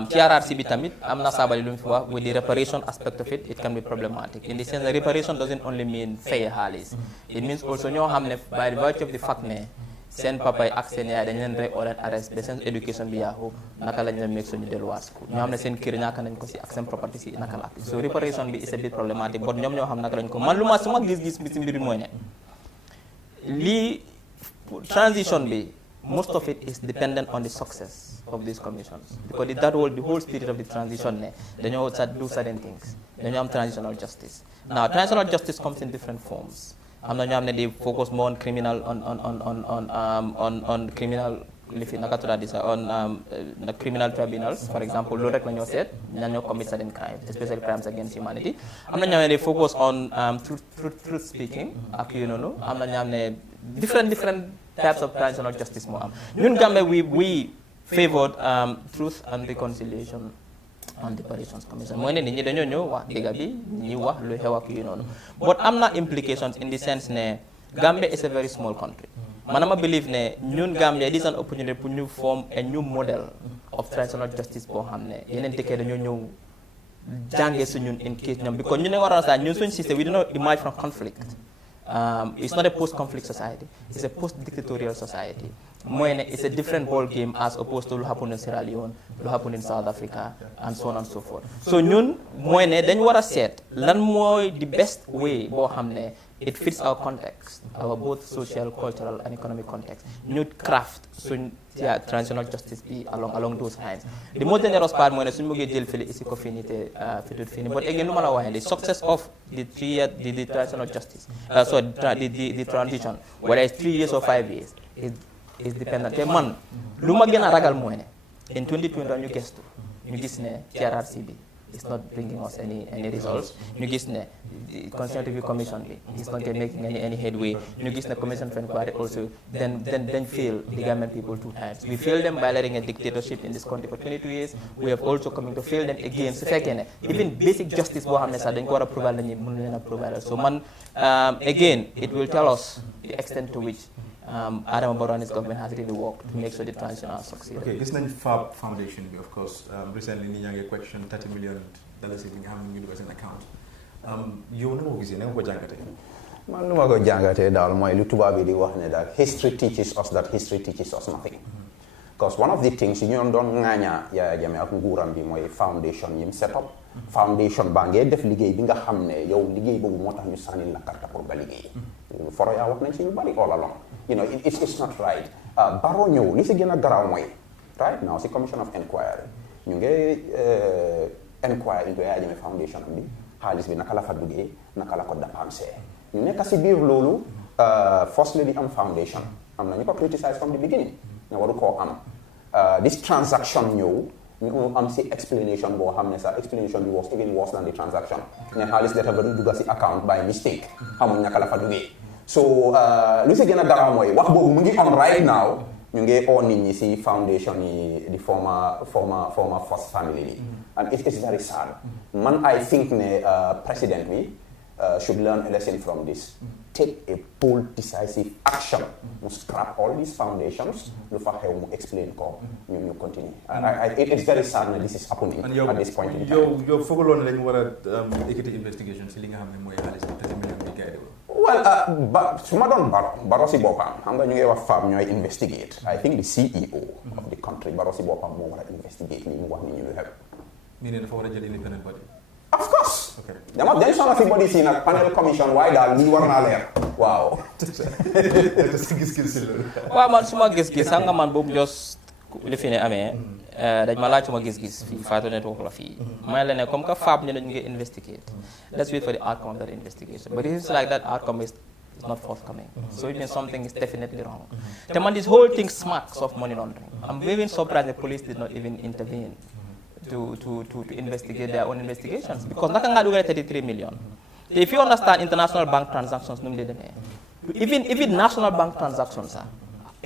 TRRC bi tamit am na Sabally lu mu fi wax with the reparation aspect of it can be problematic in the sense that reparation doesn't only mean fay xaalis it means also ñoo xam ne by the virtue of the fact ne seen papa yi ak seen yaay dañ leen rey oo leen arrest ba seen éducation bi yaaxu naka lañ leen meeg suñu delluwaat school ñoo xam ne seen kër ñàkk nañ ko si ak seen property si naka la so reparation bi is a bit problématique but ñoom ñoo xam naka lañ ko man lu ma suma gis-gis bi si mbir mooy ne lii transition bi most of it is dependent on the success of these commissions because the whole spirit of the transition ne dañoo do certain things dañoo am transitional justice now transitional justice comes in different forms am na ñoo xam ne they focus more on criminal on criminal lifi naka tudda di sa on criminal tribunals for example loolu rek la ñoo seet ñan ñoo commit certain crimes especially crimes against humanity am na ñoo xam ne they focus on truth speaking ak yu noonu am na ñoo xam ne different types of transitional justice moo am ñun Gambia we favored truth and reconciliation on the Reparations Commission mooy ne nit ñi dañoo ñëw wax dëgg bi ñi wax lu xew ak yu noonu but am na implications in the sense ne Gambia is a very small country man ma believe ne ñun Gambia this is an opportunity pour ñu form a new model of transitional justice boo xam ne yeneen dëkk dañoo ñëw jàngee su ñun in case ñoom because ñu ne waroon sax ñun suñu system we do not emerge from conflict it's not a post-conflict society it's a post-dictatorial society mooy ne it's a different ball game as opposed to lu happen in Sierra Leone lu happen in South Africa and so on and so forth so ñun mooy ne dañ war a seet lan mooy the best way boo xam ne it fits our context, our both social, cultural, and economic context. New craft, so transitional justice be along those lines. The more generous part, when we get jail is but again, the success of the 3 year the transitional justice, the transition, whether it's 3 years or 5 years, is dependent. Man, luma gena ragal moene in 2020 ñu gestu ñu gis ne TRRC bi is not bringing us any results. ñu gis ne the Constitutional Commission bi is not making any headway. ñu gis ne Commission for Inquiry also then fail the government people 2 times. We failed them by letting a dictatorship in this country for 22 years. We have also coming to fail them again. So even basic justice boo xam ne sax dañ ko war a provide lañu mënu leen a provide. So man again it will tell us the extent to which Adam Barrow and his government has really worked to make sure the transition succeed. Okay, this is FAB Foundation, of course. Recently, we question $30 million in the account. You know what is it? Man, no go jangate dal moy lu tuba bi di wax ne dal history teaches us that history teaches us nothing. Because one of the things you don nganya ya jame ak nguram bi moy foundation yim set up. Foundation ba ngay def liggéey bi nga xamne yow liggéey bobu motax ñu sanil la carte pour ba liggéey. Foro ya wax nañ ci ñu bari all along. You know, it's not right. Barrow ñëw li si gën a garaaw mooy right now si commission of inquiry ñu ngi inquiry into Yaya Jammeh Foundation am bi xaalis bi naka la fa duggee naka la ko dépensé ñu nekk si biir loolu first lady am foundation am na ñu ko criticize from the beginning ne waru koo am this transaction ñëw ñu am si explanation boo xam ne sax explanation bi was even worse than the transaction ne xaalis data ba du dugga si account by mistake xamuñ naka la fa duggee. So, lu si gën a dara mooy wax boobu mu ngi on right now ñu ngi oo nit ñi si foundation yi the former first family and it is very sad. Man, I think ne president bi should learn a lesson from this. Take a bold, decisive action. Mu scrap all these foundations. Lu fa xew mu explain ko ñu continue. It is very sad that this is happening at this point in time. Yow foogaloon ne dañu war a équité investigation si li nga xam ne mooy xaalis bi 30 million bi gaay Well, su ma doon Barrow si boppam xam nga ñu ngi wax FAB ñooy investigate. I think the CEO of the country Barrow si boppam moo war a investigate li mu wax ni ñu lu xew. Mii ne dafa war a jël independent body. Of course. Okay. Dama dañ soxla si body si nag panel commission waaye daal lii war naa leer. Waaw. Waaw man suma gis-gis xam nga man boobu jos li fi ne amee dañ ma laaj suma gis-gis fii Fatou Network la fii may la ne comme que FAB ñu ne ñu ngi investigate let's wait for the outcome of that investigation but it is like that outcome is not forthcoming so it means something is definitely wrong te man this whole thing smacks of money laundering. I'm even surprised the police did not even intervene to investigate their own investigations because naka nga dugal 33 million te if you understand international bank transactions nu mu dee demee even national bank transactions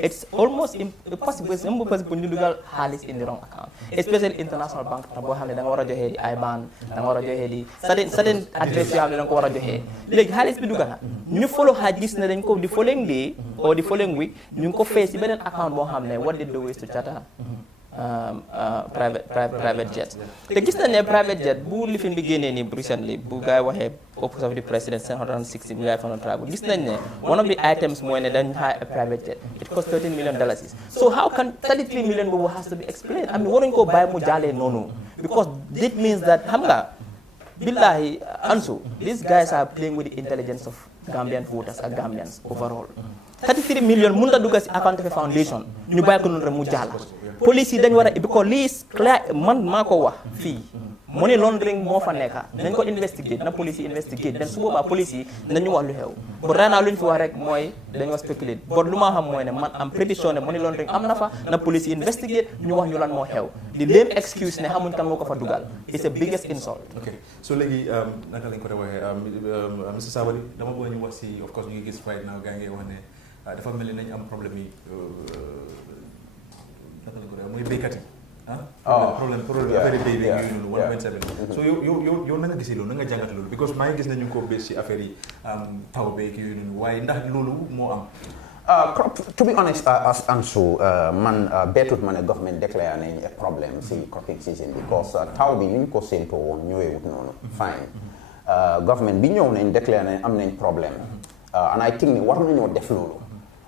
it's almost impossible ñu dugal xaalis in the wrong account especially international bank boo xam ne da nga war a joxe di IBAN da nga war a joxe di certain adresse yoo xam ne da nga ko war a joxe léegi xaalis bi dugal na ñu follow xaaj gis ne dañ ko di following day or di following week ñu ngi ko fay si beneen account boo xam ne what did the waste to charter private jet te gis nañ ne private jet bu lifin bi génnee nii recently bu gaay waxee office of the president 760 million for travel gis nañ ne one of the items mooy ne dañ hire a private jet it costs $13 million so how can 33 million boobu has to be explained I mean waruñ ko bàyyi mu jàllee noonu because that means that xam nga billahi Ansu these guys are playing with the intelligence of Gambian voters ak Gambians overall 33 million mun la dugg si account of foundation ñu bàyyi ko noonu rek mu jàll police yi dañ war a because lii clair man maa ko wax fii money laundering moo fa nekka nañ ko investigate na police yi investigate den su boobaa police yi nañu wax lu xew but right now lu ñu fi wax rek mooy dañu wax speculate but lu ma xam mooy ne man am pretty sure ne money laundering am na fa na police yi investigate ñu wax ñu lan moo xew di lame excuse ne xamuñ kan moo ko fa dugal it's the biggest insult. Okay so léegi naka lañ ko de waxee Mr Sabally dama bëgg ñu wax si of course ñu ngi gis right now gaa ngi wax ne dafa mel ni nañu am problème yi naka lañ ko de muy béykat yi problème affaire yi béy bi yooyu noonu 1.7 so yow na nga gisee loolu na nga jàngate loolu because maa ngi gis nañu ko bés ci affaire yi taw beeg yooyu noonu waaye ndax loolu moo am to be honest as Ansu man beetut ma ne government declare nañ a problem si cropping season because taw bi ni ñu ko séentoo woon ñëweewut noonu fine government bi ñëw nañ declare nañ am nañ problème and I think ne war nañoo def loolu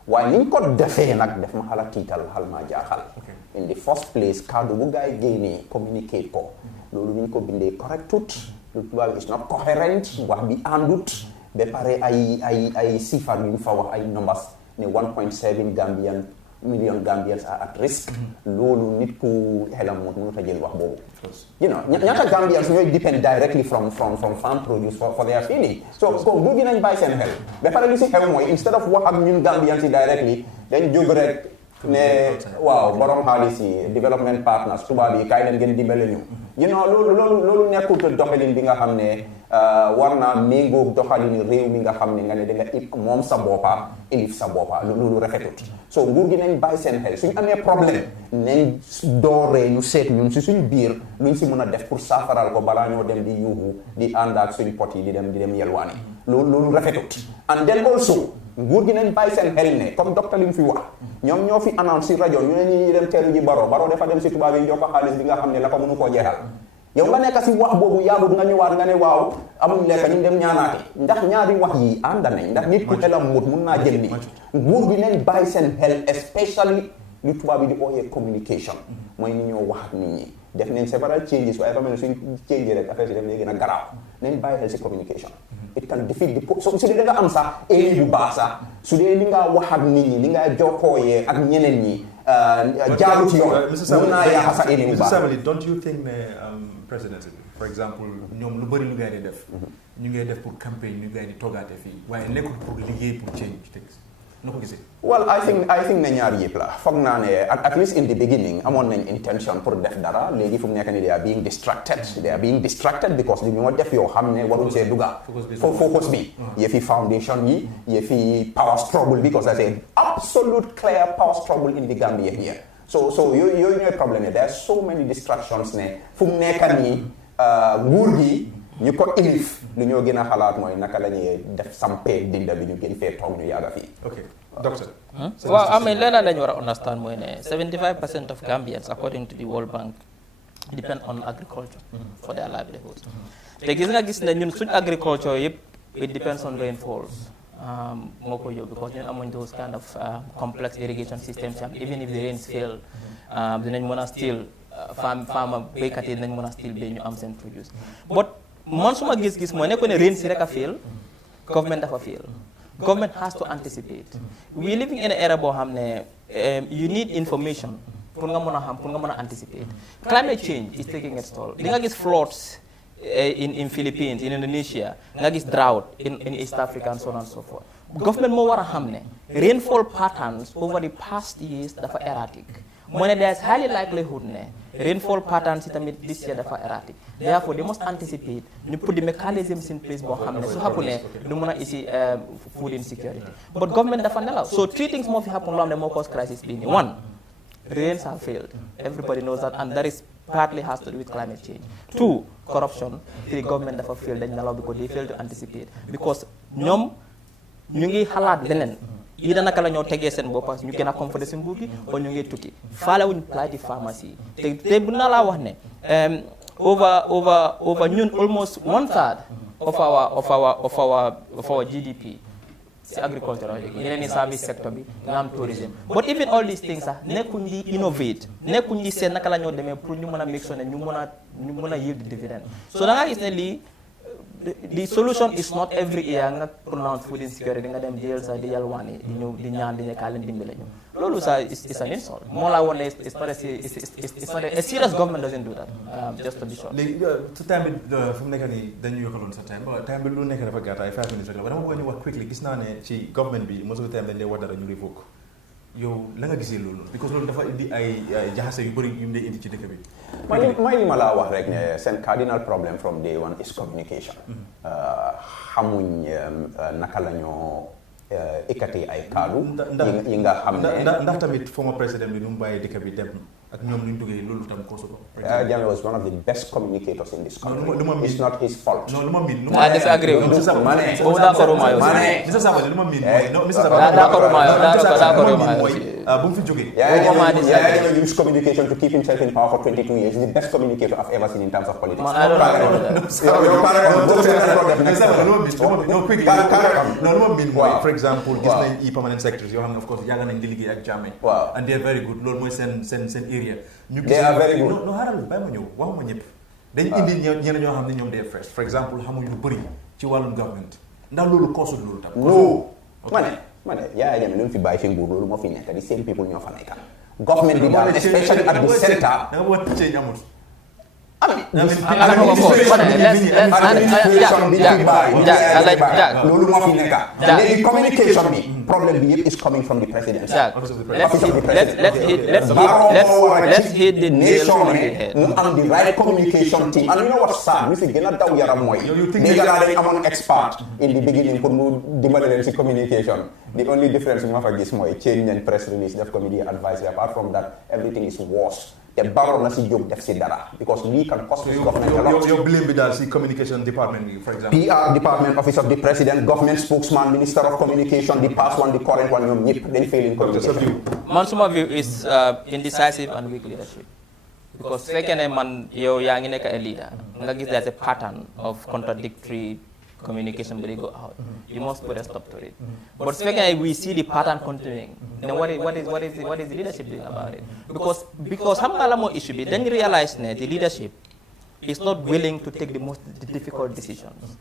waaye ni ñu ko defee nag def ma xala tiital xal ma jaaxal in the first place kaddu bu gaay génnee communicate ko loolu ni ñu ko bindee correctut lu tubaab is not coherent wax bi àndut ba pare ay sifar yu fa wax ay numbers ne 1.7 million Gambians are at risk. loolu nit ku xelam mënut a jël wax boobu. you know ñaata Gambians ñooy depend directly from farm produce for their feeding. so nguur gi nañ bàyyi seen xel. ba pare li si xew mooy instead of wax ak ñun Gambians yi directly dañ jóg rek ne waaw borom xaalis yi development partners tubaab yi kaay leen ngeen dimbale ñu. you know loolu nekkul doxalin bi nga xam ne war naa méngóog doxalin réew mi nga xam ne nga ne da nga moom sa boppa ilif sa boppa loolu rafetut. so nguur gi nañ bàyyi seen xel suñu amee problème nañ dooree ñu seet ñun si suñu biir luñ si mën a def pour saafaral ko balaa ñoo dem di yuuxu di ànd ak suñu pot yi di dem yelwaani loolu rafetut. and then also nguur gi nañ bàyyi seen xel ne comme docteur li mu fi wax ñoom ñoo fi annoncé si rajo ñu ne ñi dem teelu ji baro dafa dem si tubaab yi jox ko xaalis bi nga xam ne la ko mënu koo jeexal. yow nga nekk si wax boobu yàggut nga ñëwaat nga ne waaw amuñ lekk ñu dem ñaanaate ndax ñaari wax yi ànd nañ ndax nit ku xelam mut mun naa jël nii nguur gi nañ bàyyi seen xel especially lu tubaab yi di ooyee communication mooy ni ñoo wax ak nit ñi def nañ several changes waaye fa mel ne suñ change rek affaire si def léegi nag garaaw nañ bàyyi xel si communication it can defeat the so su dee da nga am sax éli bu baax sax su dee li nga wax ak nit ñi li nga jokkooyee ak ñeneen ñi jaaru ci yoon mun naa yaaxa sa éli bu baax. Don't you think ne presidency for example ñoom lu bëri lu ngay di def ñu ngay def pour campagne ñu ngay di toogaate fii waaye nekkul pour liggéey pour change things noo ko gisee. well I think ne ñaar yëpp la foog naa ne at least in the beginning amoon nañ intention pour def dara léegi fu mu nekk ni they are being distracted because li ñoo def yoo xam ne waruñ see dugga focus bi yëfi foundation yi yëfi power struggle because there's an absolute clear power struggle in the Gambia here. so yooyu ñooy problème yi there are so many distractions ne fu mu nekk nii nguur gi ñu ko ilif lu ñoo gën a xalaat mooy naka la ñuy def sampee dinda bi ñu gën fee toog ñu yàgga fii. ok doctor. waaw I mean leneen la ñu war a understand mooy ne 75% of Gambians according to the World Bank depend on agriculture for their livelihood. te gis ne ñun suñ agriculture yëpp it depends on rainfalls. moo ko yóbbu because ñun amuñ those kind of complex irrigation systems even if the rains fail dinañ mën a still farmer béykat yi dinañ mën a still béy ñu am seen produce but man suma gis-gis mooy nekkoon ne rains yi rek a fail government dafa fail. Government has to anticipate. We living in an era boo xam ne you need information pour nga mën a xam pour nga mën a anticipate. Climate change is taking its toll. Di nga gis floods in Philippines, in Indonesia, nga gis drought in East Africa and so on and so forth. Government moo war a xam ne rainfall patterns over the past years dafa erratic. Moo ne there is highly likelihood ne rainfall patterns tamit this year dafa erratic. Therefore they must anticipate ñu put the mechanisms in place boo xam ne su happen ne du mën a isi food insecurity. But government dafa nelaw. So three things moo fi happen loo xam ne moo cause crisis bi nii. One, rains have failed. Everybody knows that, and that is partly has to do with climate change. Two, corruption. Three, government dafa fail dañ nelaw because they fail to anticipate. Because ñoom ñu ngi xalaat leneen. Ida naka la ñoo tegee seen bopp ñu gën a comforté seen nguur gi o ñu ngi tukki faale wuñ plight pharmacie te bu naa laa wax ne over ñun almost 1/3 of our GDP si agriculture yeneen ni service sector bi nga am tourism but even all these things sax nekkuñ di innovate nekkuñ di seen naka la ñoo demee pour ñu mën a make sure ne ñu mën a yield dividend so da nga gis ne lii the solution is not every year nga pronounce food insecurity nga dem jail sa di yalwaani di ñëw di ñaan di ne kaa leen dimbale ñu loolu sa is an insult moo laa woon ne it's not a serious government doesn't do that just to be sure. léegi sa time bi fu mu nekk nii dañu yokkaloon sa time bi lu nekk dafa gàtt ay 5 minutes rek la dama bëgg ñu wax quickly gis naa ne ci government bi most of the time dañ lay wax dara ñu revoke yow la nga gisee loolu because loolu dafa indi ay jaxase yu bëri yu mu indi ci dëkk bi. may li ma laa wax rek ne seen cardinal problem from day one is communication. xamuñ naka la ñoo ekkati ay kaddu. yi nga xam ne ndax tamit former président bi nu mu bàyyee dëkk bi dem ak ñoom nu ñu duggee loolu tam ko solo. Jammeh was one of the best communicators in this country. It's not his fault. non lu ma miin. I disagree with you. Boobu d'accord ma yow. Mr Sabally lu ma miin mooy. non Mr Sabally d'accord ma yow. bu mu fi jógee. Jammeh used communication to keep himself in power for 22 years. He's the best communicator I've ever seen in terms of politics. Man, I don't lu ma miin mooy for exemple gis nañ i permanent secretaries yoo xam ne of course yàgg nañ di liggéey ak Jammeh. and they are very good loolu mooy seen area. ñu gis no xaaral bàyyi ma ñëw waxuma ñëpp. dañu indi ñeneen ñoo xam ne ñoom day fresh for exemple xamuñ lu bëri ci wàllum government ndax loolu koosul loolu tam. non ma ne Yaya Jammeh lu mu fi bàyyi fi nguur loolu moo fi nekk di same people ñoo fa nekk government bi daal especially at the center da nga wax change amul. loolu moo fi nekk léegi communication bi problème bi yëpp is coming from the president. let's hit the nail on the head. mu am the right communication team and you know what sad mi fi gën a daw yaram mooy dégg naa dañ amoon expert in the beginning pour mu dimbale leen si communication the only difference bi ma fa gis mooy change nañ press release def ko media advisory apart from that everything is worse. te Barrow na si jóg def si dara because we can cost this government a lot. yow blame bi daal si communication department bi for example. PR department office of the president government spokesman minister of communication the past one the current one ñoom ñëpp dañ fail in communication. man suma view is indecisive and weak leadership because su fekkee ne man yow yaa ngi nekk a leader nga gis there's a pattern of contradictory communication but they go out. You must put a stop to it. But second, we see the pattern continuing. Then what is the leadership doing about it? Because how much issue be? Then you realize that the leadership is not willing to take the most difficult decisions.